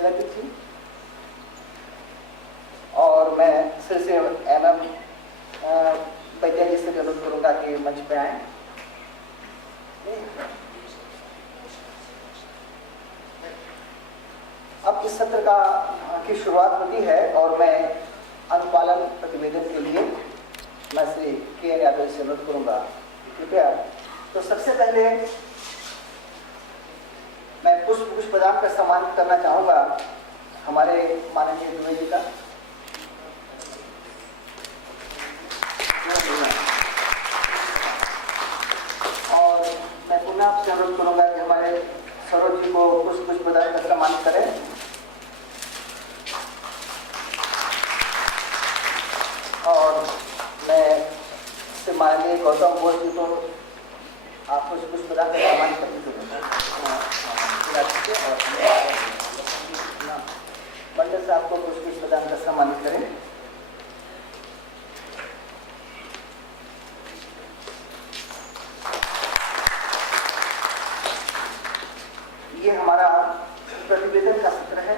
ललित जी और मैं श्री से MM वैद्या जी से भी अनुरोध करूंगा कि मंच पे आए। अब इस सत्र की शुरुआत होती है और मैं अनुपालन प्रतिवेदन के लिए मैं श्री KN यादव से अनुरोध करूंगा कृपया। तो सबसे पहले मैं पुष्प प्रदान कर सम्मानित करना चाहूँगा हमारे माननीय दुबे जी का। और मैं पुनः आपसे अनुरोध करूँगा कि हमारे सरोज जी को पुष्प प्रदान कर सम्मानित करें। और मैं से माननीय गौतम घोष जी को आप पुष्प प्रदान कर सम्मानित करते मंडल साहब को पुष्प प्रदान कर सम्मानित करें। ये हमारा प्रतिवेदन का सत्र है।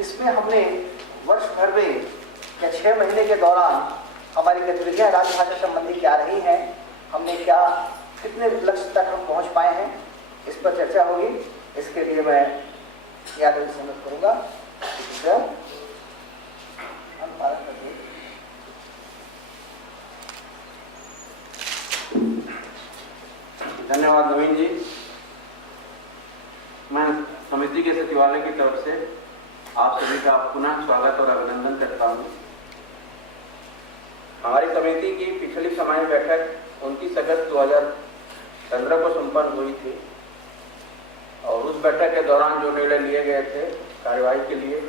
इसमें हमने वर्ष भर में या 6 महीने के दौरान हमारी गतिविधियां राजभाषा संबंधी क्या रही हैं, हमने क्या कितने लक्ष्य तक हम पहुंच पाए हैं, इस पर चर्चा होगी। इसके लिए मैं यादव से अनुरोध करूंगा। धन्यवाद नवीन जी। मैं समिति के सचिवालय की तरफ से आप सभी का पुनः स्वागत और अभिनंदन करता हूँ। हमारी समिति की पिछली सामान्य बैठक 29 अगस्त 2015 को संपन्न हुई थी और उस बैठक के दौरान जो निर्णय लिए गए थे कार्यवाही के लिए,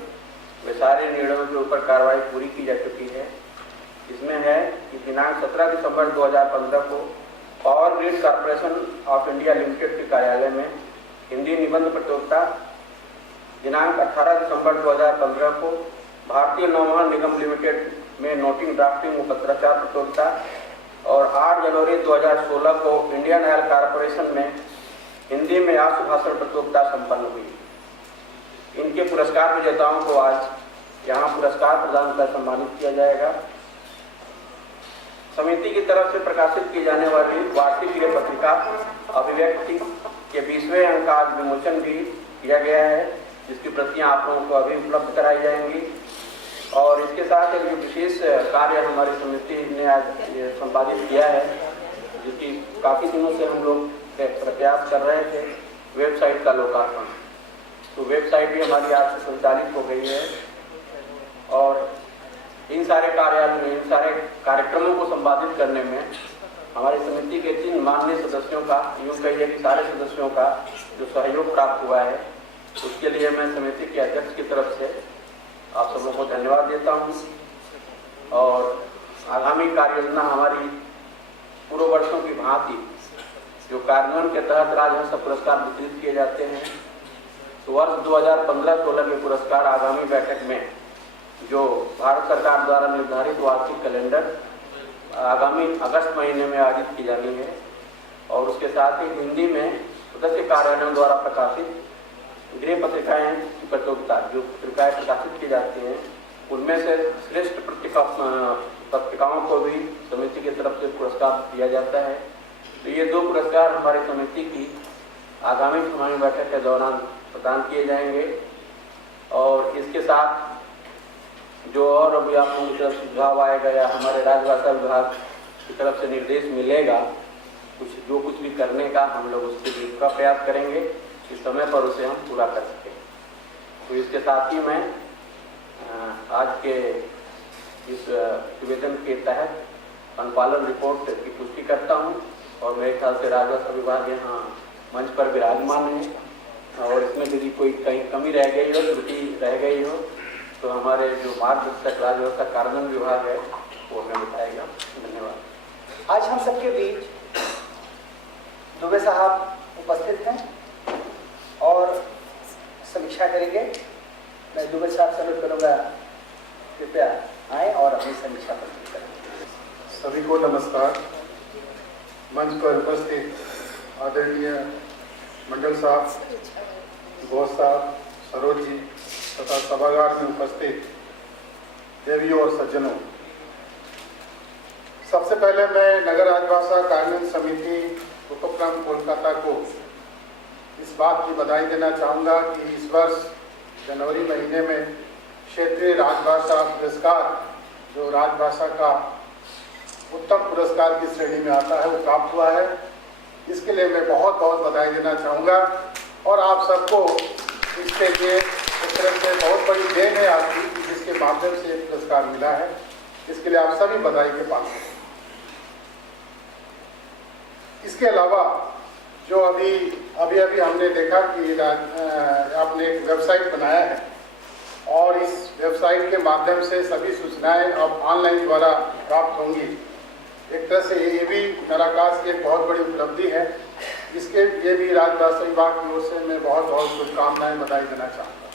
वे सारे निर्णयों के ऊपर कार्रवाई पूरी की जा चुकी है। इसमें है कि दिनांक 17 दिसंबर 2015 को power grid corporation of India limited के कार्यालय में हिंदी निबंध प्रतियोगिता, दिनांक 18 दिसंबर 2015 को भारतीय नौवहन निगम लिमिटेड में नोटिंग ड्राफ्टिंग व पत्राचार प्रतियोगिता और 8 जनवरी 2016 को इंडियन ऑयल कॉर्पोरेशन में हिंदी में आशु भाषण प्रतियोगिता संपन्न हुई। इनके पुरस्कार विजेताओं को आज यहाँ पुरस्कार प्रदान कर सम्मानित किया जाएगा। समिति की तरफ से प्रकाशित की जाने वाली वार्षिक पत्रिका अभिव्यक्ति के 20वें अंक का आज विमोचन भी किया गया है, जिसकी प्रतियां आप लोगों को अभी उपलब्ध कराई जाएंगी। और इसके साथ एक जो विशेष कार्य हमारी समिति ने आज संपादित किया है, जिसकी काफ़ी दिनों से हम लोग प्रयास कर रहे थे, वेबसाइट का लोकार्पण। तो वेबसाइट भी हमारी आज से संचालित हो गई है और इन सारे कार्यक्रमों को संपादित करने में हमारी समिति के 3 माननीय सदस्यों का, यूँ कहिए कि सारे सदस्यों का जो सहयोग प्राप्त हुआ है, उसके लिए मैं समिति के अध्यक्ष की तरफ से आप सब लोगों को धन्यवाद देता हूँ। और आगामी कार्य योजना हमारी पूर्व वर्षों की भांति जो कार्यान्वयन के तहत राजहंस पुरस्कार वितरित किए जाते हैं, तो वर्ष 2015-16 के पुरस्कार आगामी बैठक में जो भारत सरकार द्वारा निर्धारित वार्षिक कैलेंडर आगामी अगस्त महीने में आयोजित की जानी है। और उसके साथ ही हिंदी में सदस्य कार्यालयों द्वारा प्रकाशित गृह पत्रिकाएं की प्रतियोगिता जो पत्रिकाएं प्रकाशित की जाती हैं उनमें से श्रेष्ठ पत्रिकाओं को भी समिति की तरफ से पुरस्कार दिया जाता है। तो ये 2 पुरस्कार हमारी समिति की आगामी छमाही बैठक के दौरान प्रदान किए जाएंगे। और इसके साथ जो और अभी आप लोगों की तरफ सुझाव आएगा या हमारे राजभाषा विभाग की तरफ से निर्देश मिलेगा जो कुछ भी करने का, हम लोग उसके लिए पूरा प्रयास करेंगे कि समय पर उसे हम पूरा कर सकें। तो इसके साथ ही मैं आज के इस निवेदन के तहत अनुपालन रिपोर्ट की पुष्टि करता हूं और मेरे ख्याल से राजभाषा विभाग यहाँ मंच पर विराजमान है और इसमें यदि कोई कहीं कमी रह गई हो, त्रुटि रह गई हो तो हमारे जो मार्गदर्शक राजभाषा कार्यान्वयन विभाग है वो हमें बताएगा। धन्यवाद। आज हम सबके बीच दुबे साहब उपस्थित हैं और समीक्षा करेंगे। मैं दुबे साहब से अनुरोध करूँगा कृपया आए और अपनी समीक्षा प्रस्तुत करें। सभी को नमस्कार। मंच पर उपस्थित आदरणीय मंडल साहब, घोष साहब, सरोज जी तथा सभागार में उपस्थित देवियों और सज्जनों, सबसे पहले मैं नगर राजभाषा कार्यान्वयन समिति उपक्रम कोलकाता को इस बात की बधाई देना चाहूँगा कि इस वर्ष जनवरी महीने में क्षेत्रीय राजभाषा पुरस्कार जो राजभाषा का उत्तम पुरस्कार की श्रेणी में आता है वो प्राप्त हुआ है। इसके लिए मैं बहुत बहुत बधाई देना चाहूँगा और आप सबको इसके लिए एक तरह से बहुत बड़ी देन है आपकी जिसके माध्यम से एक पुरस्कार मिला है। इसके लिए आप सभी बधाई के पात्र हैं। इसके अलावा जो अभी हमने देखा कि आपने एक वेबसाइट बनाया है और इस वेबसाइट के माध्यम से सभी सूचनाएं अब ऑनलाइन द्वारा प्राप्त होंगी। एक तरह से ये भी नराकाश की एक बहुत बड़ी उपलब्धि है। इसके लिए भी राजभाषा विभाग की ओर से मैं बहुत बहुत शुभकामनाएं बधाई देना चाहूँगा।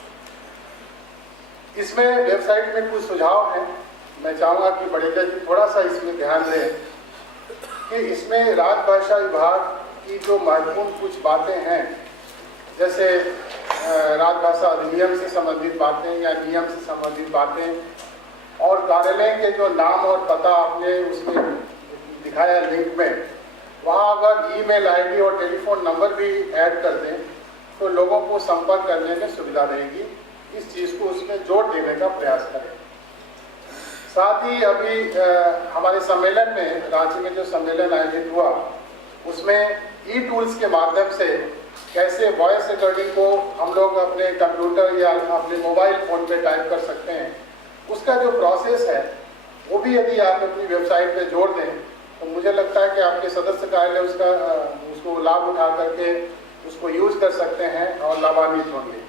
इसमें वेबसाइट में कुछ सुझाव हैं। मैं चाहूँगा कि बड़ेजा जी थोड़ा सा इसमें ध्यान दें कि इसमें राजभाषा विभाग की जो महत्वपूर्ण कुछ बातें हैं, जैसे राजभाषा अधिनियम से संबंधित बातें या नियम से संबंधित बातें और कार्यालय के जो नाम और पता आपने उसमें दिखाया लिंक में, वहाँ अगर ईमेल आईडी और टेलीफोन नंबर भी ऐड कर दें तो लोगों को संपर्क करने में सुविधा रहेगी। इस चीज़ को उसमें जोड़ देने का प्रयास करें। साथ ही अभी हमारे सम्मेलन में, रांची में जो सम्मेलन आयोजित हुआ उसमें ई टूल्स के माध्यम से कैसे वॉइस रिकॉर्डिंग को हम लोग अपने कंप्यूटर या अपने मोबाइल फ़ोन पे टाइप कर सकते हैं, उसका जो प्रोसेस है वो भी यदि आप अपनी वेबसाइट पे जोड़ दें तो मुझे लगता है कि आपके सदस्य कार्यालय उसको लाभ उठा करके उसको यूज़ कर सकते हैं और लाभान्वित होंगे।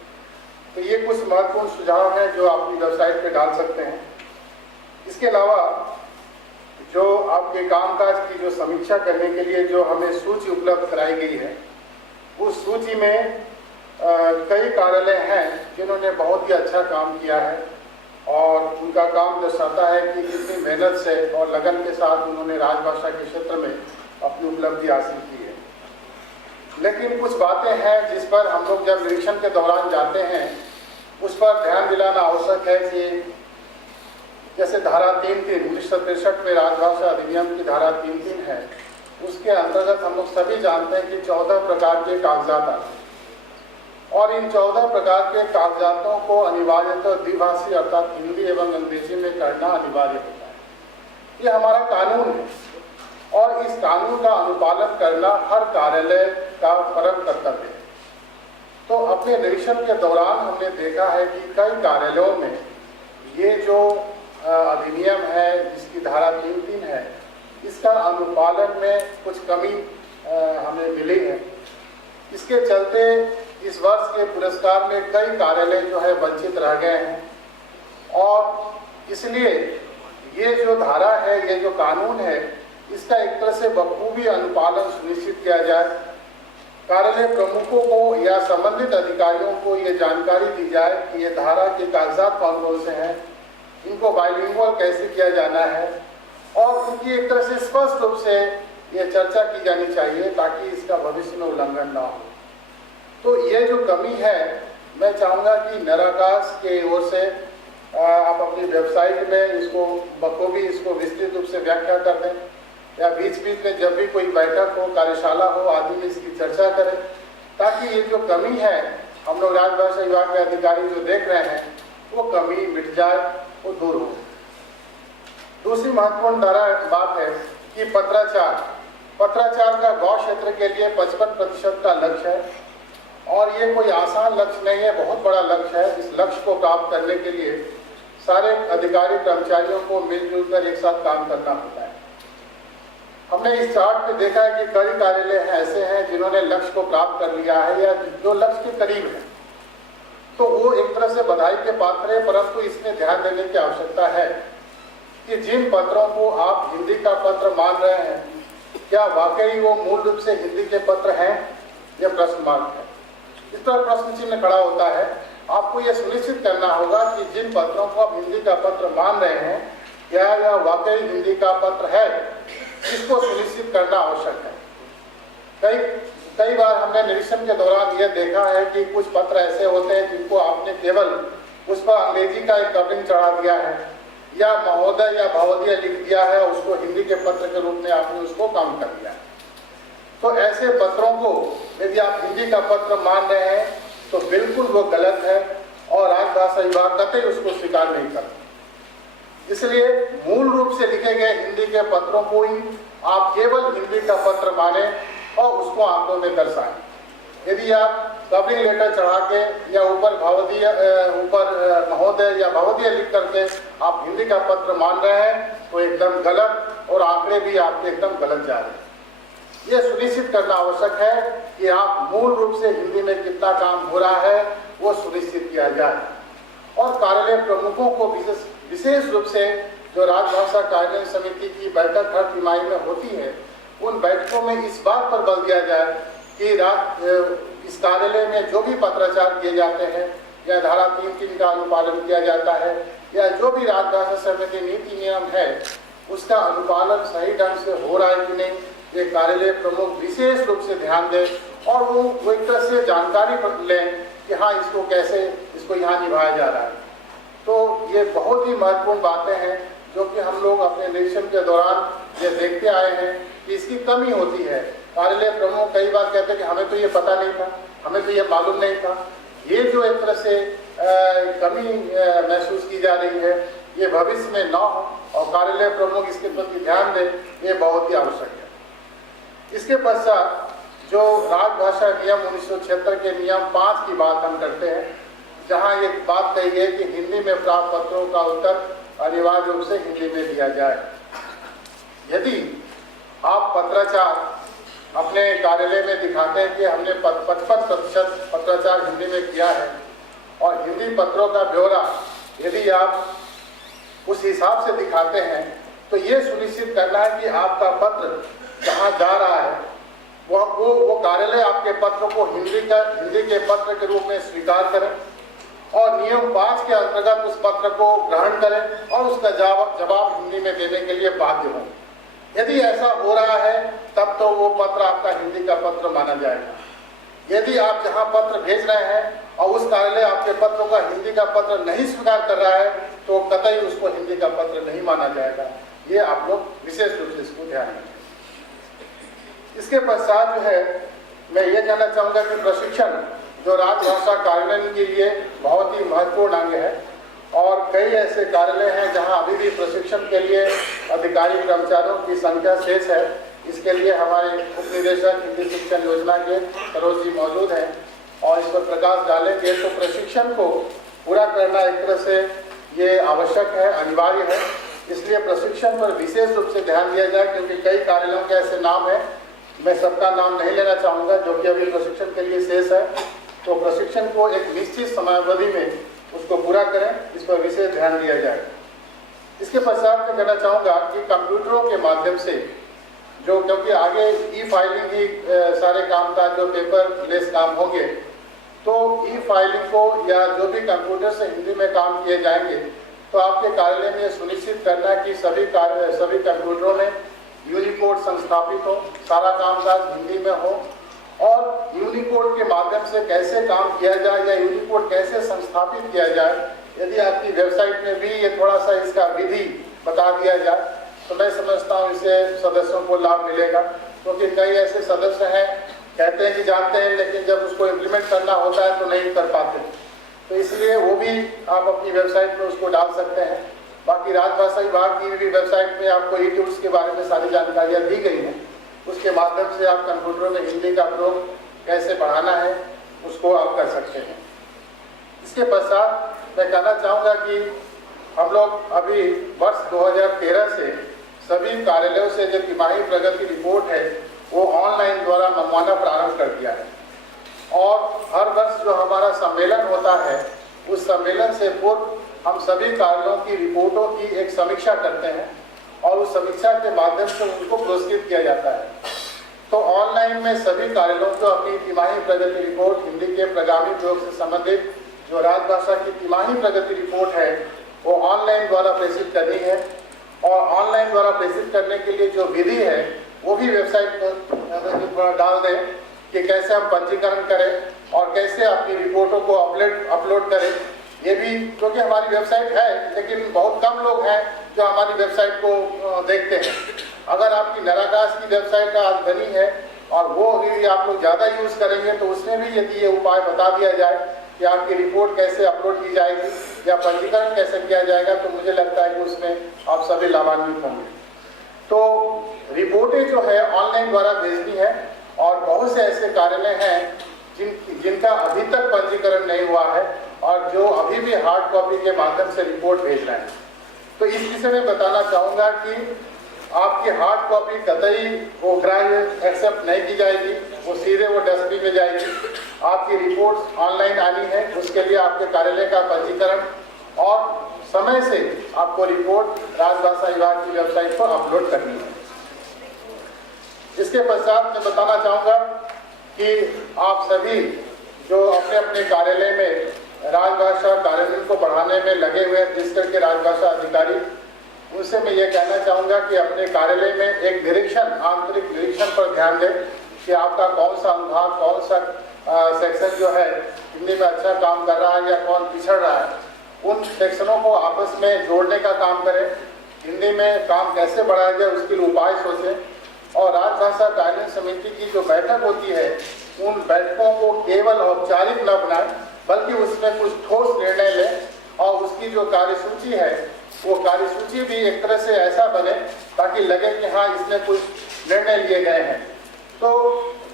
तो ये कुछ महत्वपूर्ण सुझाव हैं जो अपनी वेबसाइट पे डाल सकते हैं। इसके अलावा जो आपके कामकाज की जो समीक्षा करने के लिए जो हमें सूची उपलब्ध कराई गई है, उस सूची में कई कार्यालय हैं जिन्होंने बहुत ही अच्छा काम किया है और उनका काम दर्शाता है कि कितनी मेहनत से और लगन के साथ उन्होंने राजभाषा के क्षेत्र में अपनी उपलब्धि हासिल की है। लेकिन कुछ बातें हैं जिस पर हम लोग जब निरीक्षण के दौरान जाते हैं उस पर ध्यान दिलाना आवश्यक है कि जैसे धारा 3(3) 1963 में राजभाषा अधिनियम की धारा 3(3) है, उसके अंतर्गत हम लोग सभी जानते हैं कि 14 प्रकार के कागजात आते हैं और इन 14 प्रकार के कागजातों को अनिवार्यतः द्विभाषी अर्थात हिंदी एवं अंग्रेजी में करना अनिवार्य होता है। ये हमारा कानून है और इस कानून का अनुपालन करना हर कार्यालय का परम कर्तव्य है। तो अपने निरीक्षण के दौरान हमने देखा है कि कई कार्यालयों में ये जो अधिनियम है जिसकी धारा 3(3) है, इसका अनुपालन में कुछ कमी हमें मिली है। इसके चलते इस वर्ष के पुरस्कार में कई कार्यालय जो है वंचित रह गए हैं और इसलिए ये जो धारा है, ये जो कानून है, इसका एक तरह से बखूबी अनुपालन सुनिश्चित किया जाए। कार्यालय प्रमुखों को या संबंधित अधिकारियों को ये जानकारी दी जाए कि ये धारा के कागजात कौन कौन से हैं, इनको बाइलिंगुअल कैसे किया जाना है और उनकी एक तरह से स्पष्ट रूप से ये चर्चा की जानी चाहिए ताकि इसका भविष्य में उल्लंघन ना हो। तो ये जो कमी है, मैं चाहूँगा कि निराकाश के ओर से आप अपनी वेबसाइट में इसको बखूबी इसको विस्तृत रूप से व्याख्या कर दें, या बीच बीच में जब भी कोई बैठक हो, कार्यशाला हो आदि में इसकी चर्चा करें, ताकि ये जो कमी है हम लोग राजभाषा विभाग के अधिकारी जो देख रहे हैं वो कमी मिट जाए, वो दूर हो। दूसरी महत्वपूर्ण बात है कि पत्राचार का गौ क्षेत्र के लिए 55% का लक्ष्य है, और ये कोई आसान लक्ष्य नहीं है, बहुत बड़ा लक्ष्य है। इस लक्ष्य को प्राप्त करने के लिए सारे अधिकारी कर्मचारियों को मिलजुल कर एक साथ काम करना होता है। हमने इस चार्ट में देखा है कि कई कार्यालय ऐसे हैं जिन्होंने लक्ष्य को प्राप्त कर लिया है या जो लक्ष्य के करीब है, तो वो एक तरह से बधाई के पात्र है, परंतु इसमें ध्यान देने की आवश्यकता है कि जिन पत्रों को आप हिंदी का पत्र मान रहे हैं, क्या वाकई वो मूल रूप से हिंदी के पत्र हैं या प्रश्न मार्क है। इस तरह प्रश्न चिन्ह खड़ा होता है। आपको यह सुनिश्चित करना होगा कि जिन पत्रों को आप हिंदी का पत्र मान रहे हैं, क्या यह वाकई हिंदी का पत्र है, इसको सुनिश्चित करना आवश्यक है। कई बार हमने निरीक्षण के दौरान यह देखा है कि कुछ पत्र ऐसे होते हैं जिनको आपने केवल उस पर अंग्रेजी का एक कवरिंग चढ़ा दिया है, या महोदय या भवदीय लिख दिया है, उसको हिंदी के पत्र के रूप में आपने उसको काम कर दिया है। तो ऐसे पत्रों को यदि आप हिंदी का पत्र मान रहे हैं तो बिल्कुल वो गलत है, और राजभाषा विभाग कतई उसको स्वीकार नहीं करता। इसलिए मूल रूप से लिखे गए हिंदी के पत्रों को ही आप केवल हिंदी का पत्र माने और उसको आंकड़ों में दर्शाएं। यदि आप कवरिंग लेटर चढ़ा के या ऊपर महोदय या भवदीय लिख करके आप हिंदी का पत्र मान रहे हैं तो एकदम गलत, और आंकड़े भी आपके एकदम गलत जा रहे हैं। यह सुनिश्चित करना आवश्यक है कि आप मूल रूप से हिंदी में कितना काम हो रहा है वो सुनिश्चित किया जाए। और कार्यालय प्रमुखों को विशेष रूप से जो राजभाषा कार्यान्वयन समिति की बैठक हर तिमाही में होती है, उन बैठकों में इस बात पर बल दिया जाए कि इस कार्यालय में जो भी पत्राचार किए जाते हैं या धारा 3(3) का अनुपालन किया जाता है, या जो भी राजभाषा समिति नीति नियम है उसका अनुपालन सही ढंग से हो रहा है कि नहीं, ये कार्यालय प्रमुख विशेष रूप से ध्यान दें, और वो एक तरह से जानकारी लें कि हाँ इसको यहाँ निभाया जा रहा है। तो ये बहुत ही महत्वपूर्ण बातें हैं जो कि हम लोग अपने निरीक्षण के दौरान ये देखते आए हैं कि इसकी कमी होती है। कार्यालय प्रमुख कई बार कहते हैं कि हमें तो ये पता नहीं था, हमें तो ये मालूम नहीं था। ये जो एक तरह से कमी महसूस की जा रही है, ये भविष्य में न हो, और कार्यालय प्रमुख इसके प्रति ध्यान दें, ये बहुत ही आवश्यक है। इसके पश्चात जो राजभाषा नियम 1976 के नियम 5 की बात हम करते हैं, जहाँ ये बात कही है कि हिंदी में प्राप्त पत्रों का उत्तर अनिवार्य रूप से हिंदी में दिया जाए। यदि आप पत्राचार अपने कार्यालय में दिखाते हैं कि हमने 55% पत्राचार हिंदी में किया है, और हिंदी पत्रों का ब्यौरा यदि आप उस हिसाब से दिखाते हैं, तो ये सुनिश्चित करना है कि आपका पत्र जहाँ जा रहा है वो कार्यालय आपके पत्र को हिंदी के पत्र के रूप में स्वीकार करें, और नियम 5 के अंतर्गत उस पत्र को ग्रहण करें और उसका जवाब हिंदी में देने के लिए बाध्य हों। यदि ऐसा हो रहा है तब तो वो पत्र आपका हिंदी का पत्र माना जाएगा। यदि आप जहां पत्र भेज रहे हैं और उस कार्यालय आपके पत्रों का हिंदी का पत्र नहीं स्वीकार कर रहा है तो कतई उसको हिंदी का पत्र नहीं माना जाएगा। ये आप लोग विशेष रूप से इसको ध्यान रखें। इसके पश्चात जो है मैं ये कहना चाहूँगा कि प्रशिक्षण जो राजभाषा कार्यान्वयन के लिए बहुत ही महत्वपूर्ण अंग है, और कई ऐसे कार्यालय हैं जहां अभी भी प्रशिक्षण के लिए अधिकारी कर्मचारियों की संख्या शेष है। इसके लिए हमारे उप निदेशक हिंदी शिक्षण योजना के सरोज जी मौजूद हैं और इस पर प्रकाश डालेंगे। तो प्रशिक्षण को पूरा करना एक तरह से ये आवश्यक है, अनिवार्य है। इसलिए प्रशिक्षण पर विशेष रूप से ध्यान दिया जाए, क्योंकि कई कार्यालयों के ऐसे नाम हैं, मैं सबका नाम नहीं लेना चाहूँगा, जो कि अभी प्रशिक्षण के लिए शेष है। तो प्रशिक्षण को एक निश्चित समयावधि में उसको पूरा करें, इस पर विशेष ध्यान दिया जाए। इसके पश्चात मैं कहना चाहूँगा कि कंप्यूटरों के माध्यम से जो, क्योंकि आगे ई फाइलिंग ही सारे काम का जो पेपर लेस काम होंगे, तो ई फाइलिंग को या जो भी कंप्यूटर से हिंदी में काम किए जाएंगे, तो आपके कार्यालय में सुनिश्चित करना है कि सभी कंप्यूटरों में यूनिकोड संस्थापित हो, सारा कामकाज हिंदी में हो, और यूनिकोड के माध्यम से कैसे काम किया जाए या यूनिकोड कैसे संस्थापित किया जाए, यदि आपकी वेबसाइट में भी ये थोड़ा सा इसका विधि बता दिया जाए तो मैं समझता हूँ इससे सदस्यों को लाभ मिलेगा। क्योंकि कई ऐसे सदस्य हैं कहते हैं कि जानते हैं लेकिन जब उसको इम्प्लीमेंट करना होता है तो नहीं कर पाते, तो इसलिए वो भी आप अपनी वेबसाइट में उसको डाल सकते हैं। बाकी राजभाषा विभाग की भी वेबसाइट में आपको ई टूल्स के बारे में सारी जानकारियाँ दी गई हैं, उसके माध्यम से आप कंप्यूटरों में हिंदी का प्रयोग कैसे बढ़ाना है उसको आप कर सकते हैं। इसके पश्चात मैं कहना चाहूँगा कि हम लोग अभी वर्ष 2013 से सभी कार्यालयों से जो तिमाही प्रगति रिपोर्ट है वो ऑनलाइन द्वारा मंगवाना प्रारंभ कर दिया है। और हर वर्ष जो हमारा सम्मेलन होता है उस सम्मेलन से पूर्व हम सभी कार्यालयों की रिपोर्टों की एक समीक्षा करते हैं और उस समीक्षा के माध्यम से उनको पुरस्कृत किया जाता है। तो ऑनलाइन में सभी कार्यालयों को अपनी तिमाही प्रगति रिपोर्ट हिंदी के प्रगामी प्रयोग से संबंधित जो राजभाषा की तिमाही प्रगति रिपोर्ट है वो ऑनलाइन द्वारा प्रेषित करनी है। और ऑनलाइन द्वारा प्रेषित करने के लिए जो विधि है वो भी वेबसाइट पर डाल दें कि कैसे हम पंजीकरण करें और कैसे अपनी रिपोर्टों को अपलोड करें। ये भी क्योंकि हमारी वेबसाइट है लेकिन बहुत कम लोग हैं जो हमारी वेबसाइट को देखते हैं। अगर आपकी नराकाश की वेबसाइट आज बनी है और वो यदि आप लोग ज़्यादा यूज़ करेंगे तो उसमें भी यदि ये उपाय बता दिया जाए कि आपकी रिपोर्ट कैसे अपलोड की जाएगी या पंजीकरण कैसे किया जाएगा तो मुझे लगता है कि उसमें आप सभी लाभान्वित होंगे। तो रिपोर्टें जो है ऑनलाइन द्वारा भेजनी है और बहुत से ऐसे कार्यालय हैं जिनका अभी तक पंजीकरण नहीं हुआ है और जो अभी भी हार्ड कॉपी के माध्यम से रिपोर्ट भेज रहे हैं। तो इस विषय में बताना चाहूँगा कि आपकी हार्ड कॉपी कतई वो ग्राह्य एक्सेप्ट नहीं की जाएगी, वो सीधे वो डस्टबिन में जाएगी। आपकी रिपोर्ट ऑनलाइन आनी है, उसके लिए आपके कार्यालय का पंजीकरण और समय से आपको रिपोर्ट राजभाषा विभाग की वेबसाइट पर अपलोड करनी है। इसके पश्चात मैं बताना चाहूँगा कि आप सभी जो अपने अपने कार्यालय में राजभाषा कार्यान्वयन को बढ़ाने में लगे हुए हैं, विशेष करके राजभाषा अधिकारी, उनसे मैं ये कहना चाहूँगा कि अपने कार्यालय में एक निरीक्षण, आंतरिक निरीक्षण पर ध्यान दें कि आपका कौन सा अनुभाग, कौन सा सेक्शन जो है हिंदी में अच्छा काम कर रहा है या कौन पिछड़ रहा है। उन सेक्शनों को आपस में जोड़ने का काम करें, हिंदी में काम कैसे बढ़ाया जाए उसके लिए उपाय सोचें। और राजभाषा कार्यान्वयन समिति की जो बैठक होती है उन बैठकों को केवल औपचारिक न बनाएं बल्कि उसमें कुछ ठोस निर्णय लें और उसकी जो कार्यसूची है वो कार्यसूची भी एक तरह से ऐसा बने ताकि लगे कि हाँ इसमें कुछ निर्णय लिए गए हैं। तो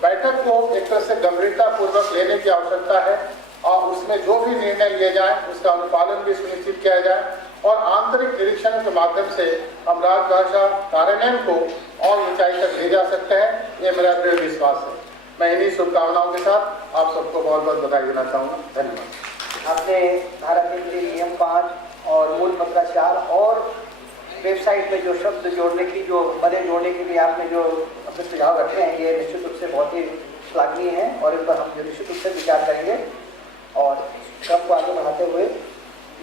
बैठक को एक तरह से गंभीरतापूर्वक लेने की आवश्यकता है और उसमें जो भी निर्णय लिए जाए उसका अनुपालन भी सुनिश्चित किया जाए और आंतरिक निरीक्षण के माध्यम से हम राजभाषा कार्यान्वयन को और ऊंचाई तक ले जा सकते हैं, ये मेरा दृढ़ विश्वास है। मैं इन्हीं शुभकामनाओं के साथ आप सबको बहुत बहुत बधाई देना चाहूँगा। धन्यवाद। आपने धारा 3 नियम 5 और मूल पत्रा 4 और वेबसाइट में जो शब्द जोड़ने की, जो पदे जोड़ने के लिए आपने जो अपने सुझाव रखे हैं, ये निश्चित रूप से बहुत ही श्लाघनीय है और इन पर हम निश्चित रूप से विचार करेंगे। और क्रम को आगे बढ़ाते हुए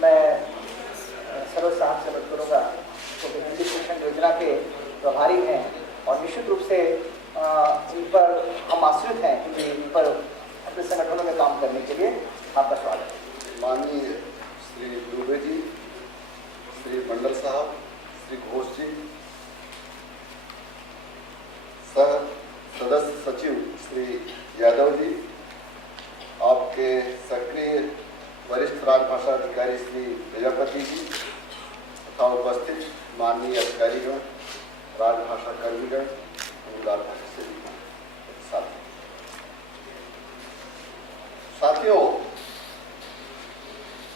मैं सरोज साहब से बात करूँगा जो कि हिंदी शिक्षण योजना के प्रभारी हैं और निश्चित रूप से इन पर हम आश्रित हैं कि इन पर अपने संगठनों में काम करने के लिए आपका स्वागत है। माननीय श्री दुबे जी, श्री मंडल साहब, श्री घोष जी, सह सदस्य सचिव श्री यादव जी, आपके सक्रिय वरिष्ठ राजभाषा अधिकारी श्री प्रजापति जी तथा उपस्थित माननीय अधिकारीगण, राजभाषा कर्मीगण और राजभाषा सेवी साथियों,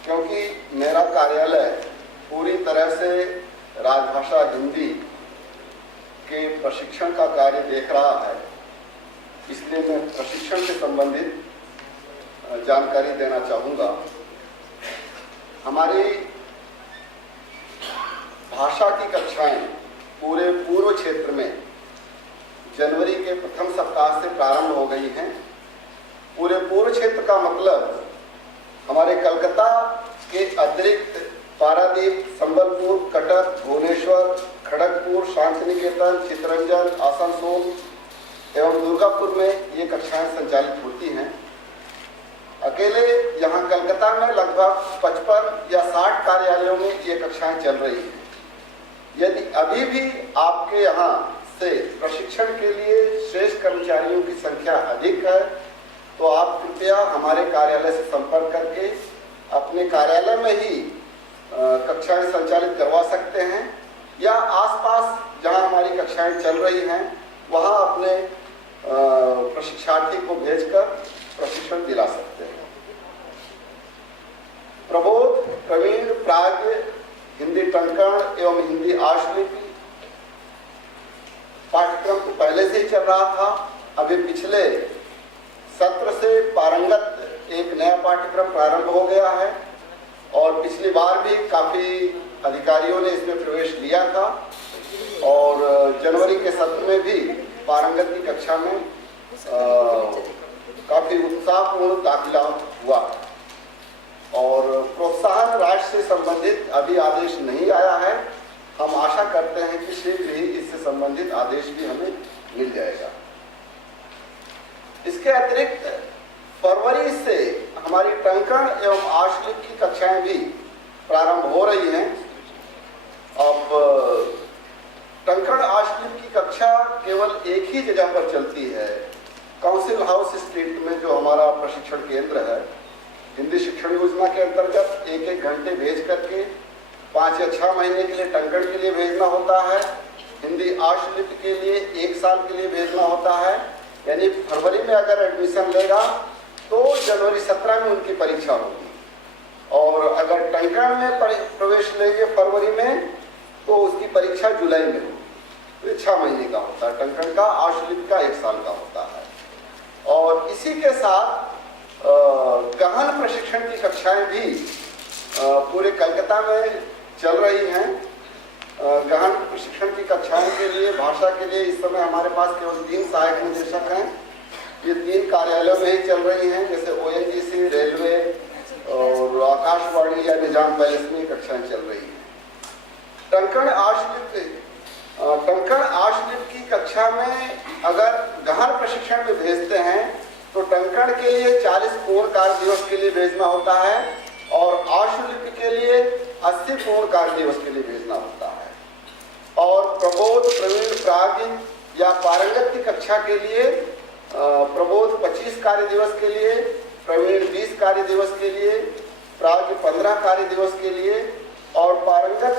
क्योंकि मेरा कार्यालय पूरी तरह से राजभाषा हिंदी के प्रशिक्षण का कार्य देख रहा है, इसलिए मैं प्रशिक्षण से संबंधित जानकारी देना चाहूँगा। हमारी भाषा की कक्षाएं पूरे पूर्व क्षेत्र में जनवरी के प्रथम सप्ताह से प्रारंभ हो गई हैं। पूरे पूर्व क्षेत्र का मतलब हमारे कलकत्ता के अतिरिक्त पारादीप, संबलपुर, कटक, भुवनेश्वर, खड़गपुर, शांतिनिकेतन, चित्तरंजन, आसनसोल एवं दुर्गापुर में ये कक्षाएं संचालित होती हैं। अकेले यहाँ कलकत्ता में लगभग 55 या 60 कार्यालयों में ये कक्षाएं चल रही हैं। यदि अभी भी आपके यहाँ से प्रशिक्षण के लिए श्रेष्ठ कर्मचारियों की संख्या अधिक है तो आप कृपया हमारे कार्यालय से संपर्क करके अपने कार्यालय में ही कक्षाएं संचालित करवा सकते हैं या आसपास जहां हमारी कक्षाएं चल रही हैं वहां अपने प्रशिक्षार्थी को भेजकर प्रशिक्षण दिला सकते हैं। प्रबोध, प्रवीण, प्राज्ञ, हिंदी टंकण एवं हिंदी आशुलिपि पाठ्यक्रम तो पहले से ही चल रहा था। अभी पिछले सत्र से पारंगत एक नया पाठ्यक्रम प्रारंभ हो गया है और पिछली बार भी काफी अधिकारियों ने इसमें प्रवेश लिया था और जनवरी के सत्र में भी पारंगत की कक्षा में काफी उत्साहपूर्ण दाखिला हुआ और प्रोत्साहन राशि से संबंधित अभी आदेश नहीं आया है। हम आशा करते हैं कि शीघ्र ही इससे संबंधित आदेश भी हमें मिल जाएगा। इसके अतिरिक्त फरवरी से हमारी टंकण एवं आशुलिपि की कक्षाएं भी प्रारंभ हो रही हैं। अब टंकण आशुलिपि की कक्षा केवल एक ही जगह पर चलती है, काउंसिल हाउस स्ट्रीट में जो हमारा प्रशिक्षण केंद्र है। हिंदी शिक्षण योजना के अंतर्गत एक घंटे भेज करके 5 या 6 महीने के लिए टंकण के लिए भेजना होता है। हिंदी आशुलिपि के लिए 1 साल के लिए भेजना होता है। यानी फरवरी में अगर एडमिशन लेगा तो जनवरी 17 में उनकी परीक्षा होगी और अगर टंकण में प्रवेश लेंगे फरवरी में तो उसकी परीक्षा जुलाई में होगी। तो ये 6 महीने का होता है टंकण का, आशुलिपि का 1 साल का होता है। और इसी के साथ गहन प्रशिक्षण की कक्षाएं भी पूरे कलकत्ता में चल रही हैं। गहन प्रशिक्षण की कक्षाओं के लिए, भाषा के लिए इस समय हमारे पास केवल 3 सहायक निदेशक हैं। ये 3 कार्यालयों में ही चल रही हैं, जैसे ONGC, रेलवे और आकाशवाणी या निजाम पैलेस में कक्षाएं चल रही हैं। टंकण आशुलिपि की कक्षा में अगर गहन प्रशिक्षण में भेजते हैं तो टंकण के लिए 40 पूर्ण कार्य दिवस के लिए भेजना होता है और आशुलिपि के लिए 80 पूर्ण कार्य दिवस के लिए भेजना होता है। और प्रबोध, प्रवीण, प्राज्ञ या पारंगत की कक्षा के लिए प्रबोध 25 कार्य दिवस के लिए, प्रवीण 20 कार्य दिवस के लिए, प्राज्ञ 15 कार्य दिवस के लिए और पारंगत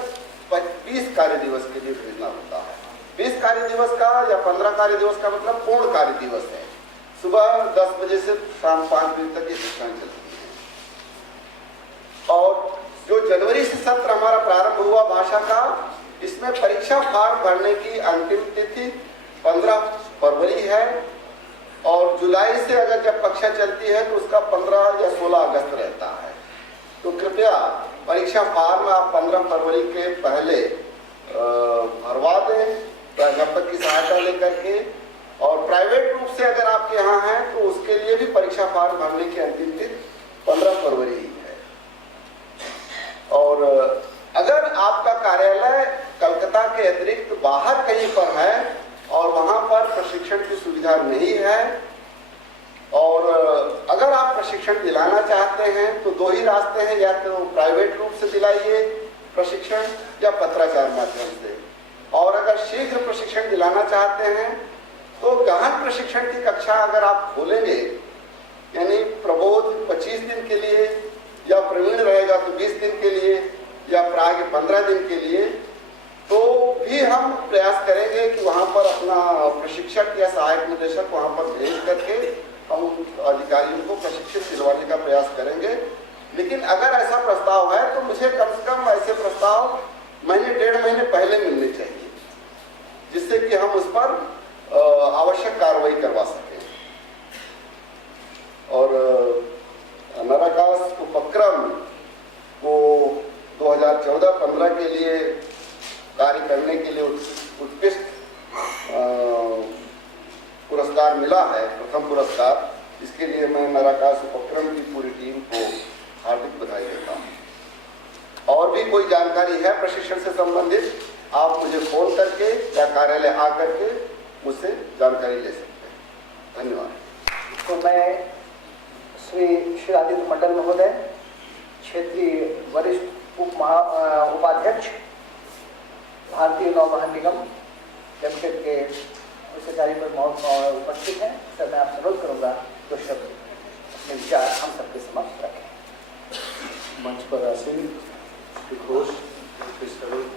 20 कार्य दिवस के लिए भेजना होता है। 20 कार्य दिवस का या 15 कार्य दिवस का मतलब पूर्ण कार्य दिवस है। सुबह 10 बजे से शाम 5 बजे तक ये कक्षाएं चलती हैं। और जो जनवरी से सत्र हमारा प्रारंभ हुआ भाषा का, इसमें परीक्षा फॉर्म भरने की अंतिम तिथि 15 फरवरी है और जुलाई से अगर जब कक्षा चलती है तो उसका 15 या 16 अगस्त रहता है। तो कृपया परीक्षा फॉर्म आप 15 फरवरी के पहले भरवा दें प्राध्यापक की सहायता लेकर के। और प्राइवेट रूप से अगर आपके यहाँ हैं तो उसके लिए भी परीक्षा फॉर्म भरने की अंतिम तिथि 15 फरवरी ही है। और अगर आपका कार्यालय कलकत्ता के अतिरिक्त बाहर कहीं पर है और वहां पर प्रशिक्षण की सुविधा नहीं है और अगर आप प्रशिक्षण दिलाना चाहते हैं तो 2 ही रास्ते हैं, या तो प्राइवेट रूप से दिलाइए प्रशिक्षण या पत्राचार माध्यम से। और अगर शीघ्र प्रशिक्षण दिलाना चाहते हैं तो गहन प्रशिक्षण की कक्षा अगर आप खोलेंगे, यानी प्रबोध 25 दिन के लिए या प्रवीण रहेगा तो 20 दिन के लिए या प्राज्ञ 15 दिन के लिए, तो भी हम प्रयास करेंगे कि वहां पर अपना प्रशिक्षक या सहायक निदेशक वहां पर भेज करके हम अधिकारियों को प्रशिक्षित दिलवाने का प्रयास करेंगे। लेकिन अगर ऐसा प्रस्ताव है तो मुझे कम से कम ऐसे प्रस्ताव महीने 1.5 महीने पहले मिलने चाहिए, जिससे कि हम उस पर आवश्यक कार्रवाई करवा सकें। और नराकास उपक्रम को 2014-15 के लिए कार्य करने के लिए उत्कृष्ट पुरस्कार मिला है, प्रथम पुरस्कार। इसके लिए मैं नराकास उपक्रम की पूरी टीम को हार्दिक बधाई देता हूँ। और भी कोई जानकारी है प्रशिक्षण से संबंधित, आप मुझे फोन करके या कार्यालय आकर के मुझसे जानकारी ले सकते हैं। धन्यवाद। तो मैं श्री आदित्य मंडल महोदय, क्षेत्रीय वरिष्ठ उपाध्यक्ष भारतीय नौवहन निगम लिमिटेड के अधिकारी पर उपस्थित हैं, सर मैं आपसे अनुरोध करूंगा तो शब्द अपने विचार हम सबके समक्ष रखें। मंच पर आसीन श्री घोष, श्री स्वरूप,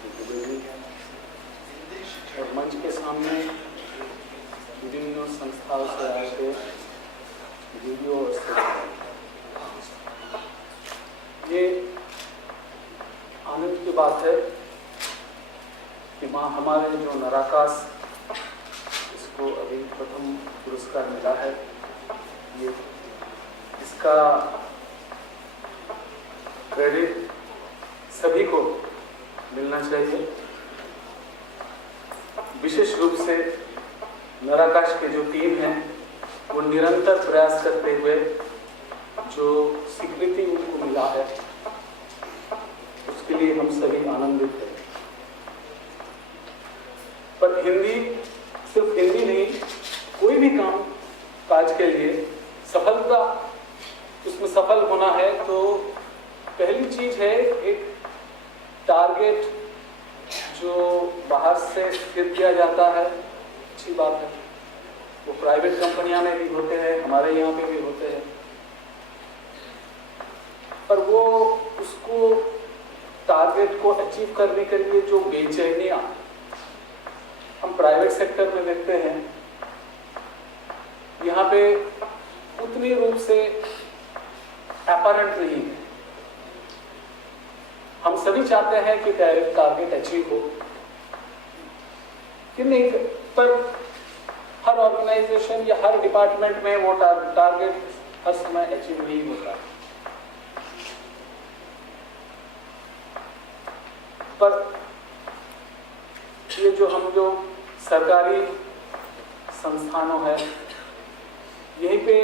श्री द्विवेदी और मंच के सामने विभिन्न संस्थाओं से आए थे वीडियो और ये आनंद की बात है कि माँ हमारे जो नराकाश, इसको अभी प्रथम पुरस्कार मिला है। ये इसका क्रेडिट सभी को मिलना चाहिए, विशेष रूप से नराकाश के जो टीम है वो निरंतर प्रयास करते हुए जो स्वीकृति उनको मिला है उसके लिए हम सभी आनंदित हैं। पर हिंदी, सिर्फ हिंदी नहीं, कोई भी काम काज के लिए सफलता, उसमें सफल होना है तो पहली चीज है एक टारगेट जो बाहर से स्थिर किया जाता है। अच्छी बात है, वो प्राइवेट कंपनियां में भी होते हैं, हमारे यहाँ पे भी होते हैं, पर वो उसको टारगेट को अचीव करने के लिए जो बेचैनियां हम प्राइवेट सेक्टर में देखते हैं, यहाँ पे उतनी रूप से अपैरेंट नहीं है। हम सभी चाहते हैं कि टारगेट अचीव हो, कि नहीं, पर हर ऑर्गेनाइजेशन या हर डिपार्टमेंट में वो टारगेट हर समय अचीव नहीं होता। पर ये जो हम जो सरकारी संस्थानों है, यहीं पे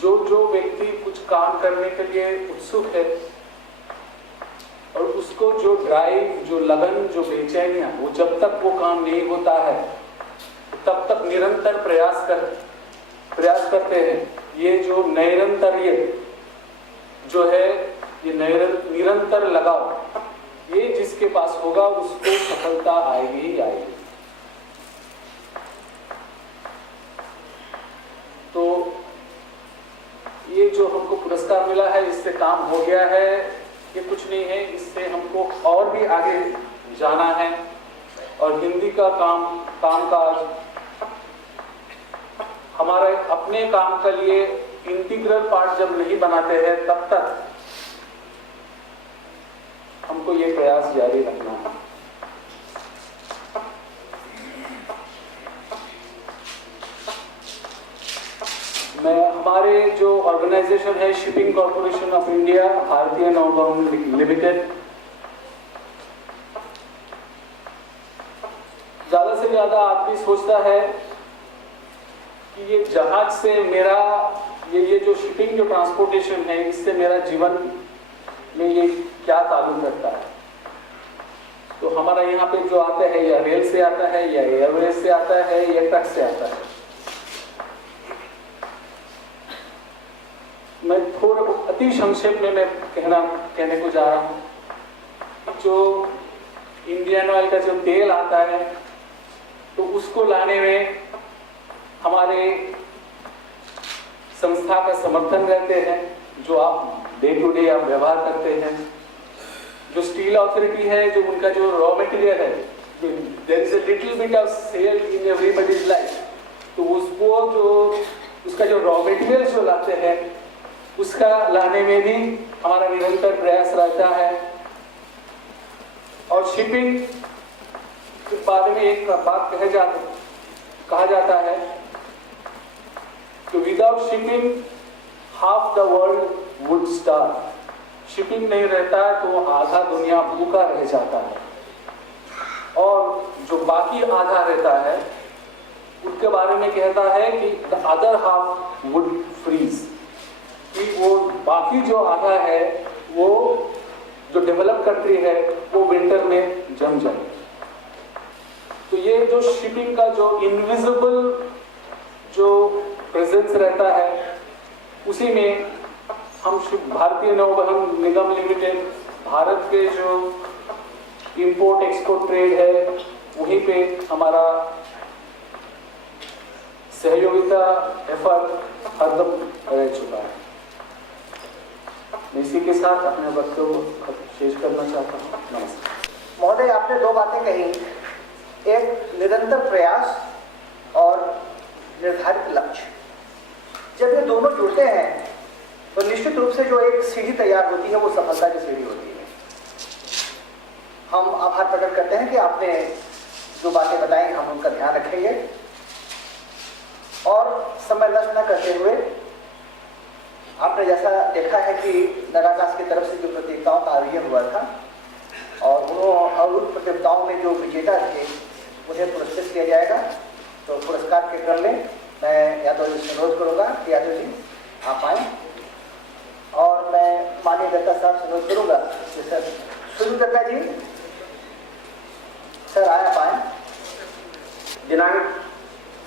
जो व्यक्ति कुछ काम करने के लिए उत्सुक है और उसको जो ड्राइव, जो लगन, जो बेचैनियां, वो जब तक वो काम नहीं होता है तब तक निरंतर प्रयास करते हैं। ये जो नैरंतर्य जो है, ये निरंतर लगाओ, ये जिसके पास होगा उसको सफलता आएगी ही आएगी। तो ये जो हमको पुरस्कार मिला है, इससे काम हो गया है, ये कुछ नहीं है, इससे हमको और भी आगे जाना है। और हिंदी का कामकाज हमारे अपने काम के लिए इंटीग्रल पार्ट जब नहीं बनाते हैं तब तक हमको ये प्रयास जारी रखना है। मैं हमारे जो ऑर्गेनाइजेशन है शिपिंग कॉर्पोरेशन ऑफ इंडिया, भारतीय नौवहन लिमिटेड, ज्यादा से ज्यादा आदमी सोचता है कि ये जहाज से मेरा ये जो शिपिंग जो ट्रांसपोर्टेशन है, इससे मेरा जीवन में ये क्या ताल्लुक रखता है। तो हमारा यहाँ पे जो आता है या रेल से आता है या एयरवेज से आता है या ट्रक से आता है। मैं थोड़ा अति संक्षेप में मैं कहने को जा रहा हूँ। जो इंडियन ऑयल का जो तेल आता है तो उसको लाने में हमारे संस्था का समर्थन रहते हैं, जो आप डे टू डे आप व्यवहार करते हैं। जो स्टील अथॉरिटी है, जो उनका जो रॉ मटेरियल है, there is a little bit of cell in everybody's life, तो उसको जो उसका जो रॉ मटेरियल जो लाते हैं उसका लाने में भी हमारा निरंतर प्रयास रहता है। और शिपिंग के बारे में एक बात कहा जाता है कि without shipping half the world would starve. Shipping नहीं रहता है तो आधा दुनिया भूखा रह जाता है, और जो बाकी आधा रहता है उसके बारे में कहता है कि the other half would freeze, कि वो बाकी जो आधा है वो जो डेवलप कंट्री है वो विंटर में जम जाए। तो ये जो शिपिंग का जो इनविजिबल जो प्रेजेंस रहता है उसी में हम भारतीय नौवहन निगम लिमिटेड, भारत के जो इंपोर्ट एक्सपोर्ट ट्रेड है वहीं पे हमारा सहयोगिता एफर्ट हरदम रह चुका है। इसी के साथ अपने वक्तव्य को शेष करना चाहता हूँ। नमस्कार। महोदय, आपने दो बातें कही, एक निरंतर प्रयास और निर्धारित लक्ष्य। जब ये दोनों जुड़ते हैं तो निश्चित रूप से जो एक सीढ़ी तैयार होती है वो सफलता की सीढ़ी होती है। हम आभार प्रकट करते हैं कि आपने जो बातें बताई हम उनका ध्यान रखेंगे और समय नष्ट न करते हुए आपने जैसा देखा है कि नगाकाश की तरफ से जो प्रतियोगिताओं का आयोजन हुआ था और उन प्रतियोगिताओं में जो विजेता थे उन्हें पुरस्कृत किया जाएगा। तो पुरस्कार के क्रम में मैं यादव जी से अनुरोध करूँगा कि यादव जी आप आएँ और मैं माननीय दत्ता साहब से अनुरोध करूँगा कि सर सुनील दत्ता जी सर आया पाएँ। दिनांक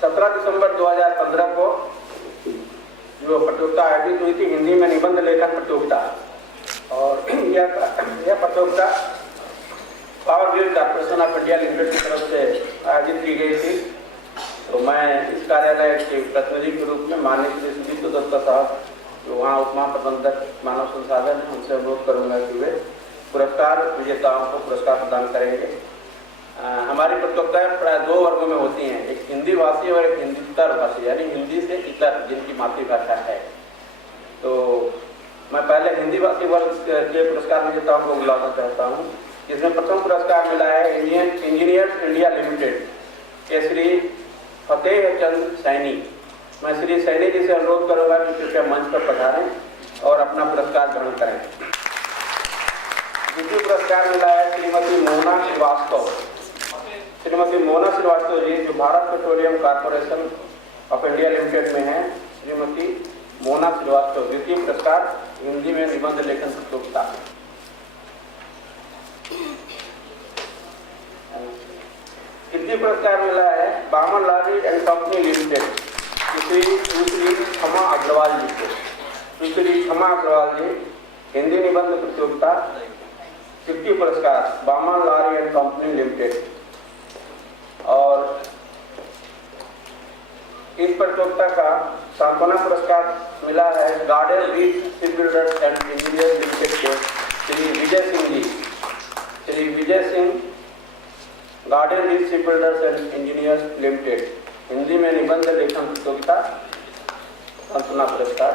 17 दिसंबर 2015 को जो प्रतियोगिता आयोजित हुई थी हिंदी में निबंध लेखन प्रतियोगिता, और यह प्रतियोगिता power grid corporation of India Limited की तरफ से आयोजित की गई थी। तो मैं इस कार्यालय के प्रतिनिधि के रूप में माननीय श्री सुदीप दत्ता साहब जो वहाँ उपमा प्रबंधक मानव संसाधन है उनसे अनुरोध करूँगा कि वे पुरस्कार विजेताओं को पुरस्कार प्रदान करेंगे। हमारी प्रतियोगिताएं प्राय दो वर्गों में होती हैं, एक हिंदी भाषी और एक हिंदीतर भाषी, यानी हिंदी से इतर जिनकी मातृभाषा है। तो मैं पहले हिंदी भाषी वर्ग के पुरस्कार विजेताओं को बुलाना चाहता हूँ, जिसमें प्रथम पुरस्कार मिला है इंडियन इंजीनियर्स इंडिया लिमिटेड के श्री फतेह चंद सैनी। मैं श्री सैनी जी से अनुरोध करूँगा कि कृपया मंच पर पधारें और अपना पुरस्कार ग्रहण करें। द्वितीय पुरस्कार मिला है श्रीमती मोना श्रीवास्तव। श्रीमती मोना श्रीवास्तव जी जो Bharat petroleum corporation of India limited में है, श्रीमती मोना श्रीवास्तव। द्वितीय पुरस्कार हिंदी में निबंध लेखन प्रतियोगिता। तृतीय पुरस्कार मिला है बामन लारी एंड कंपनी लिमिटेड सुश्री क्षमा अग्रवाल जी को। सुश्री क्षमा अग्रवाल जी हिंदी निबंध प्रतियोगिता। तृतीय पुरस्कार Baman Lari and company limited. और इस प्रतियोगिता का सांत्वना पुरस्कार मिला है Garden Reach shipbuilders and engineer limited के Shri Vijay Singh ji. Shri Vijay Singh Garden Reach shipbuilders and engineers limited Hindi में निबंध लेखन प्रतियोगिता सांत्वना पुरस्कार।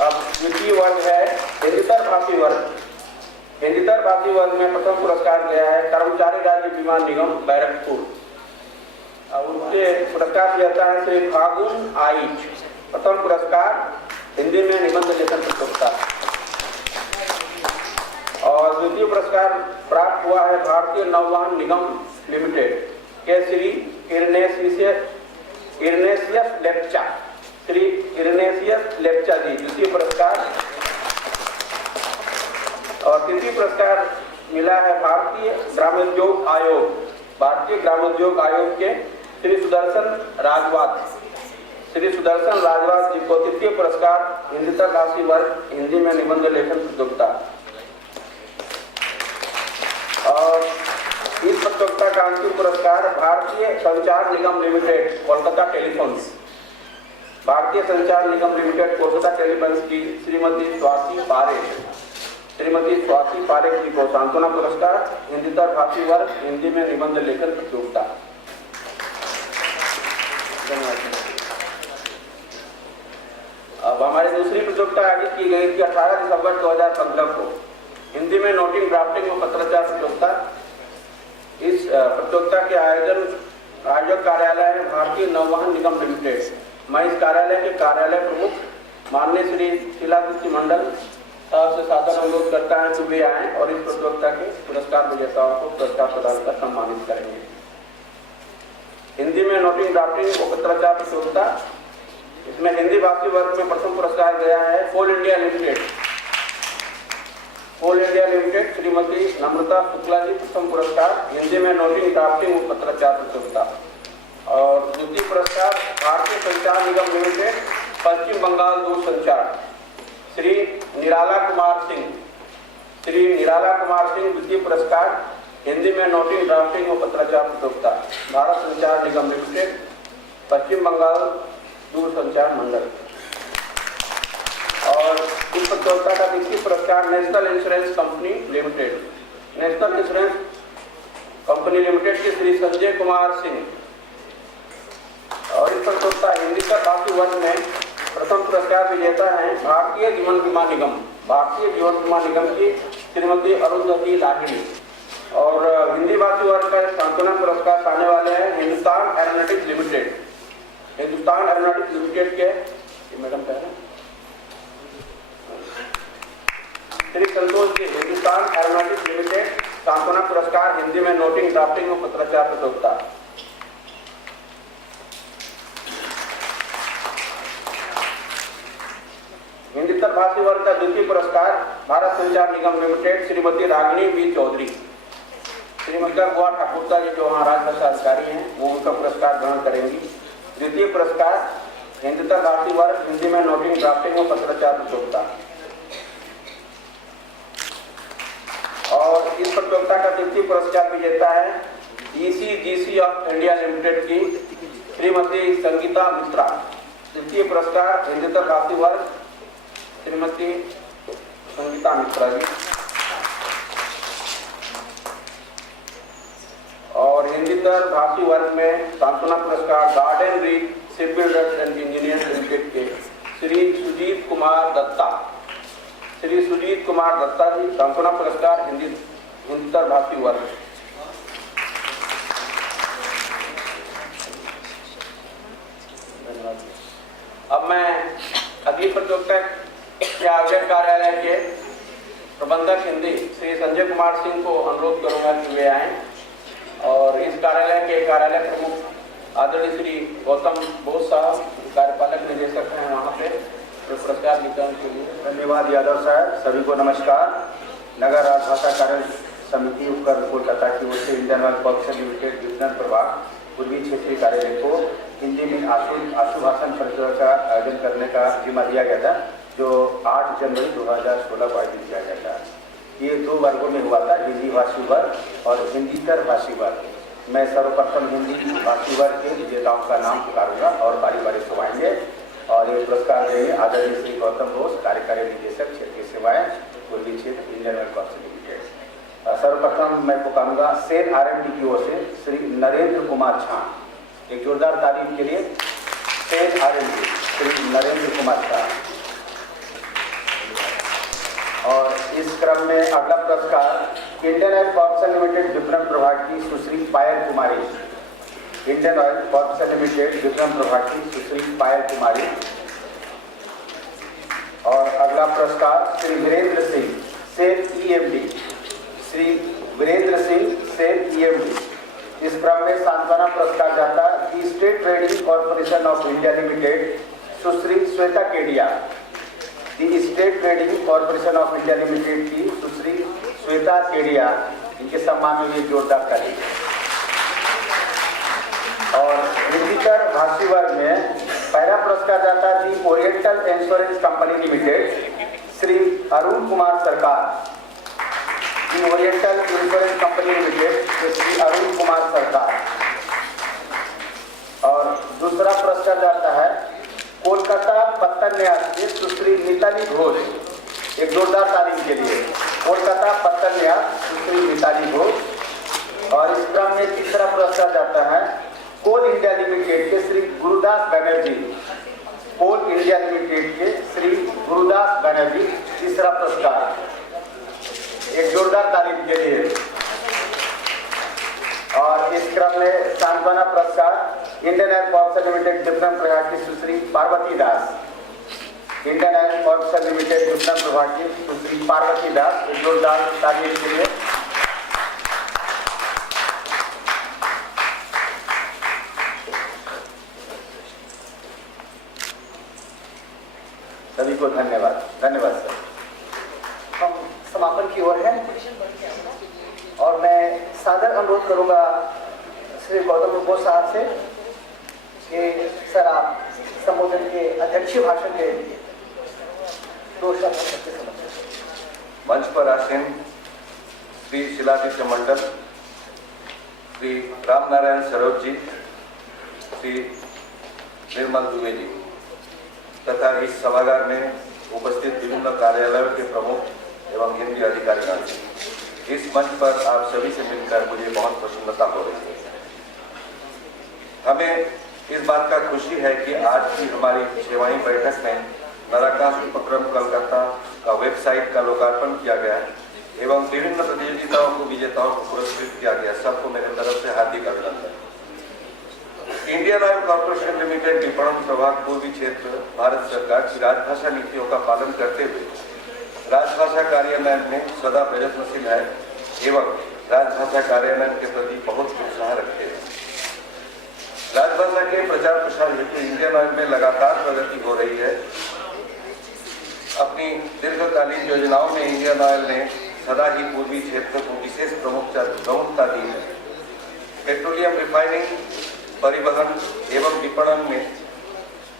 अब द्वितीय वर्ग है हिंदीतर भाषी वर्ग। हिंदीतर भाषी वर्ग में प्रथम पुरस्कार गया है कर्मचारी राज्य बीमा निगम बैरकपुर। उनके पुरस्कार दिया जाता है श्री फागुन आइच। प्रथम पुरस्कार हिंदी में निबंध लेखन प्रतियोगिता। और द्वितीय पुरस्कार प्राप्त हुआ है भारतीय नौवहन निगम लिमिटेड के श्री इर्नेसियस लेप्चा। श्री इर्नेसियस लेप्चा जी द्वितीय पुरस्कार। और तृतीय पुरस्कार मिला है भारतीय ग्रामोद्योग आयोग। भारतीय ग्रामोद्योग आयोग के श्री सुदर्शन राजवाद। श्री सुदर्शन राजवाद जी को तृतीय पुरस्कार हिंदीतर भाषी वर्ग हिंदी में निबंध लेखन प्रतियोगिता। और इस प्रतियोगिता का अंतिम पुरस्कार भारतीय संचार निगम लिमिटेड कोलकाता टेलीफोन्स। भारतीय संचार निगम लिमिटेड कोलकाता टेलीफोन्स की श्रीमती स्वाति पारेख। श्रीमती स्वाति पारेख जी को सांत्वना पुरस्कार हिंदीतर भाषी वर्ग हिंदी में निबंध लेखन प्रतियोगिता। अब हमारी दूसरी प्रतियोगिता आयोजित की गई थी 18 दिसंबर 2015 को हिंदी में नोटिंग ड्राफ्टिंग और पत्राचार प्रतियोगिता। इस प्रतियोगिता के आयोजक कार्यालय है भारतीय नौवहन निगम लिमिटेड। मैं इस कार्यालय के कार्यालय प्रमुख माननीय श्री शिलादित्य मंडल साहब से सादर अनुरोध करता है कि वे आएं और इस प्रतियोगिता के पुरस्कार विजेताओं को पुरस्कार प्रदान कर सम्मानित करेंगे। हिंदी में नोटिंग ड्राफ्टिंग और पत्राचार प्रतियोगिता, इसमें हिंदी भाषी वर्ग में प्रथम पुरस्कार गया है कोल इंडिया लिमिटेड। कोल इंडिया लिमिटेड श्रीमती नम्रता शुक्ला जी प्रथम पुरस्कार हिंदी में नोटिंग ड्राफ्टिंग और पत्राचार प्रतियोगिता। और द्वितीय पुरस्कार भारतीय संचार निगम लिमिटेड पश्चिम बंगाल दूरसंचार श्री निराला कुमार सिंह। श्री निराला कुमार सिंह द्वितीय पुरस्कार हिंदी में नोटिंग ड्राफ्टिंग और पत्राचार प्रतियोगिता भारत संचार निगम लिमिटेड पश्चिम बंगाल दूरसंचार मंडल। और इस प्रतियोगिता का द्वितीय पुरस्कार national insurance Company limited national insurance Company limited के श्री संजय कुमार सिंह। और इस प्रतियोगिता हिंदी का बाकी वर्ग में प्रथम पुरस्कार विजेता है भारतीय जीवन बीमा निगम की श्रीमती अरुंधति लाहिड़ी। और हिंदी भाषी वर्ग का सांत्वना पुरस्कार पाने वाले हैं हिंदुस्तान एरोनॉटिक्स लिमिटेड के मैडम कह रहे हैं श्री संतोष जी। हिंदुस्तान एरोनॉटिक्स लिमिटेड सांत्वना पुरस्कार हिंदी में नोटिंग ड्राफ्टिंग और पत्राचार प्रतियोगिता। हिंदीतर भाषी वर्ग का द्वितीय पुरस्कार भारत संचार निगम लिमिटेड श्रीमती रागिनी वी चौधरी। श्रीमती गोवा ठाकुरता जी जो वहाँ राजभाषा अधिकारी हैं वो उनका पुरस्कार ग्रहण करेंगी। द्वितीय पुरस्कार हिंदीतर भाषी वर्ग हिंदी में नोटिंग ड्राफ्टिंग और पत्राचार प्रतियोगिता। और इस प्रतियोगिता का तृतीय पुरस्कार विजेता है ECGC ऑफ इंडिया लिमिटेड की श्रीमती संगीता मिश्रा। तृतीय पुरस्कार हिंदीतर भाषी वर्ग श्रीमती संगीता मिश्रा जी। और हिंदीतर भाषी वर्ग में सांत्वना पुरस्कार garden Reach shipbuilders and engineers limited के श्री सुजीत कुमार दत्ता जी। सांत्वना पुरस्कार हिंदीतर भाषी वर्ग। अब मैं अगली प्रतियोगिता के आयोजक कार्यालय के प्रबंधक हिंदी श्री संजय कुमार सिंह को अनुरोध करूंगा कि वे आएं और इस कार्यालय प्रमुख आदरणीय श्री गौतम बोस साहब कार्यपालक निदेशक हैं वहाँ पे पुरस्कार वितरण के लिए। धन्यवाद यादव साहब। सभी को नमस्कार। नगर राजभाषा कार्य समिति उपकर कोलकाता की ओर से इंडियन ऑयल कॉर्पोरेशन लिमिटेड विपणन प्रभाग पूर्वी क्षेत्रीय कार्यालय को हिंदी में आशु भाषण प्रतियोगिता का आयोजन करने का जिम्मा दिया गया था जो 8 जनवरी 2016 को आयोजित किया गया था। ये 2 वर्गों में हुआ था, हिंदी भाषी वर्ग और हिंदीतर भाषी वर्ग। मैं सर्वप्रथम हिंदी भाषी वर्ग के विजेताओं का नाम पुकारूंगा और बारी बारी से आएंगे और ये पुरस्कार देंगे आदरणीय श्री गौतम बोस कार्यकारी निदेशक क्षेत्रीय सेवाएं पूर्वी क्षेत्र इंडियन ऑयल कॉर्पोरेशन लिमिटेड। सर्वप्रथम मैं पुकारूंगा सेल RMD की ओर से श्री नरेंद्र कुमार झा। एक जोरदार तारीफ के लिए सेल RMD श्री नरेंद्र कुमार झा। और इस क्रम में अगला पुरस्कार इंडियन ऑयल कॉर्पोरेशन लिमिटेड विपणन प्रभाग की Sushri Payal Kumari. Indian Oil Corporation Limited विपणन प्रभाग की सुश्री पायल कुमारी। और अगला पुरस्कार Shri Virendra Singh SAIL EMD Shri Virendra Singh SAIL EMD। इस क्रम में सांत्वना पुरस्कार जाता the State Trading Corporation of India Limited Sushri Shweta Kedia. The State Trading Corporation of India Limited की सुश्री श्वेता केडिया, इनके सम्मान में भी जोरदार ताली। और हिंदीतर भाषी वर्ग में पहला पुरस्कार जाता the Oriental Insurance Company Limited Shri Arun Kumar Sarkar. The Oriental Insurance Company Limited Shri Arun Kumar Sarkar. और दूसरा पुरस्कार जाता है कोलकाता पत्तन न्यास से सुश्री मिताली घोष। एक जोरदार तारीफ के लिए कोलकाता पत्तन न्यास सुश्री मिताली घोष। और इस क्रम में तीसरा पुरस्कार जाता है कोल इंडिया लिमिटेड के श्री गुरुदास बनर्जी। कोल इंडिया लिमिटेड के श्री गुरुदास बनर्जी तीसरा पुरस्कार। एक जोरदार तारीफ के लिए। और इस क्रम में सांत्वना पुरस्कार इंडियन ऑयल कॉर्पोरेशन लिमिटेड विपणन प्रभाग की सुश्री पार्वती दास। इंडियन ऑयल कॉर्पोरेशन लिमिटेड विपणन प्रभाग की सुश्री पार्वती दास। एक जोरदार तारीफ के लिए। सभी को धन्यवाद। धन्यवाद सर। हम समापन की ओर हैं और मैं सादर अनुरोध करूंगा श्री गौतम बोस साहब से कि सर आप संबोधन के अध्यक्षीय भाषण के दो शब्द सबके समझ। मंच पर आसीन श्री शिलादित्य मंडल, श्री रामनारायण सरोज जी, श्री निर्मल दुबे जी तथा इस सभागार में उपस्थित विभिन्न कार्यालयों के प्रमुख एवं हिंदी अधिकारीगण, इस मंच पर आप सभी से मिलकर मुझे बहुत प्रसन्नता हो रही है। हमें इस बात का खुशी है कि आज की हमारी 6वां बैठक में नराकाश उपक्रम कोलकाता का वेबसाइट का लोकार्पण किया गया एवं विभिन्न प्रतियोगिताओं को विजेताओं को पुरस्कृत किया गया। सबको मेरे तरफ से हार्दिक अभिनंदन। इंडियन ऑयल कॉर्पोरेशन लिमिटेड विपणन प्रभाग पूर्वी क्षेत्र भारत सरकार की राजभाषा नीतियों का पालन करते हुए राजभाषा कार्यान्वयन में सदा प्रयत्नशील है एवं राजभाषा कार्यान्वयन के प्रति बहुत उत्साह रखते हैं। राजभाषा के प्रचार प्रसार हेतु इंडियन ऑयल में लगातार प्रगति हो रही है। अपनी दीर्घकालीन योजनाओं में इंडियन ऑयल ने सदा ही पूर्वी क्षेत्र को विशेष प्रमुखता दी है। पेट्रोलियम रिफाइनिंग, परिवहन एवं विपणन में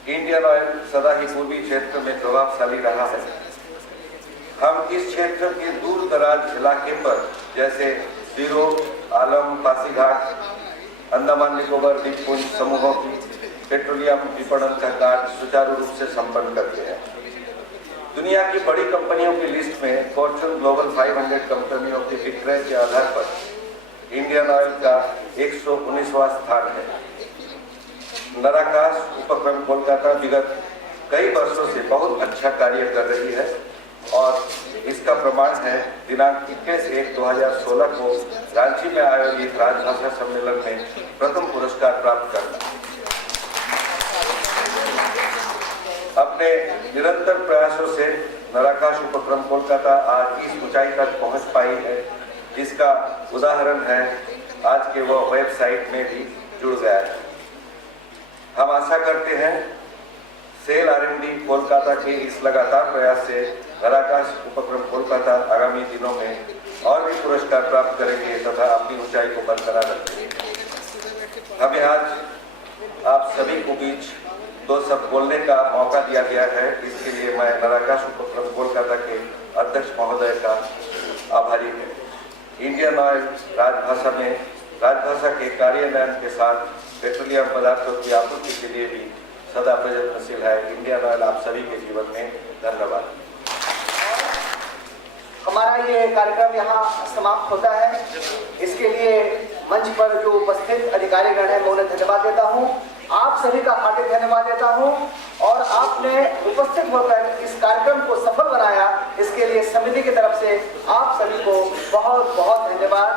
इंडियन ऑयल सदा ही पूर्वी क्षेत्र में प्रभावशाली रहा है। हम इस क्षेत्र के दूर दराज इलाके पर जैसे जीरो, आलम, पासीघाट, अंडमान निकोबार द्वीपपुंज समूहों की पेट्रोलियम विपणन का कार्य सुचारू रूप से संपन्न करते हैं। दुनिया की बड़ी कंपनियों की लिस्ट में फॉर्च्यून ग्लोबल 500 कंपनियों के विक्रय के आधार पर इंडियन ऑयल का 119वां स्थान है। नराकाश उपक्रम कोलकाता विगत कई वर्षों से बहुत अच्छा कार्य कर रही है और इसका प्रमाण है दिनांक 21/1/2016 को रांची में आयोजित राजभाषा सम्मेलन में प्रथम पुरस्कार प्राप्त करना। अपने निरंतर प्रयासों से नराकाश उपक्रम कोलकाता आज इस ऊंचाई तक पहुंच पाई है, जिसका उदाहरण है आज के वो वेबसाइट में भी जुड़ गया है। हम आशा करते हैं सेल R&D कोलकाता के इस लगातार प्रयास से नराकाश उपक्रम कोलकाता आगामी दिनों में और भी पुरस्कार प्राप्त करेंगे तथा अपनी ऊंचाई को बरकरार रखेंगे। हमें आज आप सभी को बीच दो शब्द बोलने का मौका दिया गया है, इसके लिए मैं नराकाश उपक्रम कोलकाता के अध्यक्ष महोदय का आभारी हूँ। इंडियन ऑयल राजभाषा के कार्यान्वयन के साथ पेट्रोलियम पदार्थों की आपूर्ति के लिए भी सदा प्रयत्नशील है। इंडियन ऑयल आप सभी के जीवन में धन्यवाद। हमारा ये कार्यक्रम यहाँ समाप्त होता है। इसके लिए मंच पर जो उपस्थित अधिकारीगण हैं मैं उन्हें धन्यवाद देता हूँ। आप सभी का हार्दिक धन्यवाद देता हूँ और आपने उपस्थित होकर इस कार्यक्रम को सफल बनाया, इसके लिए समिति की तरफ से आप सभी को बहुत बहुत धन्यवाद।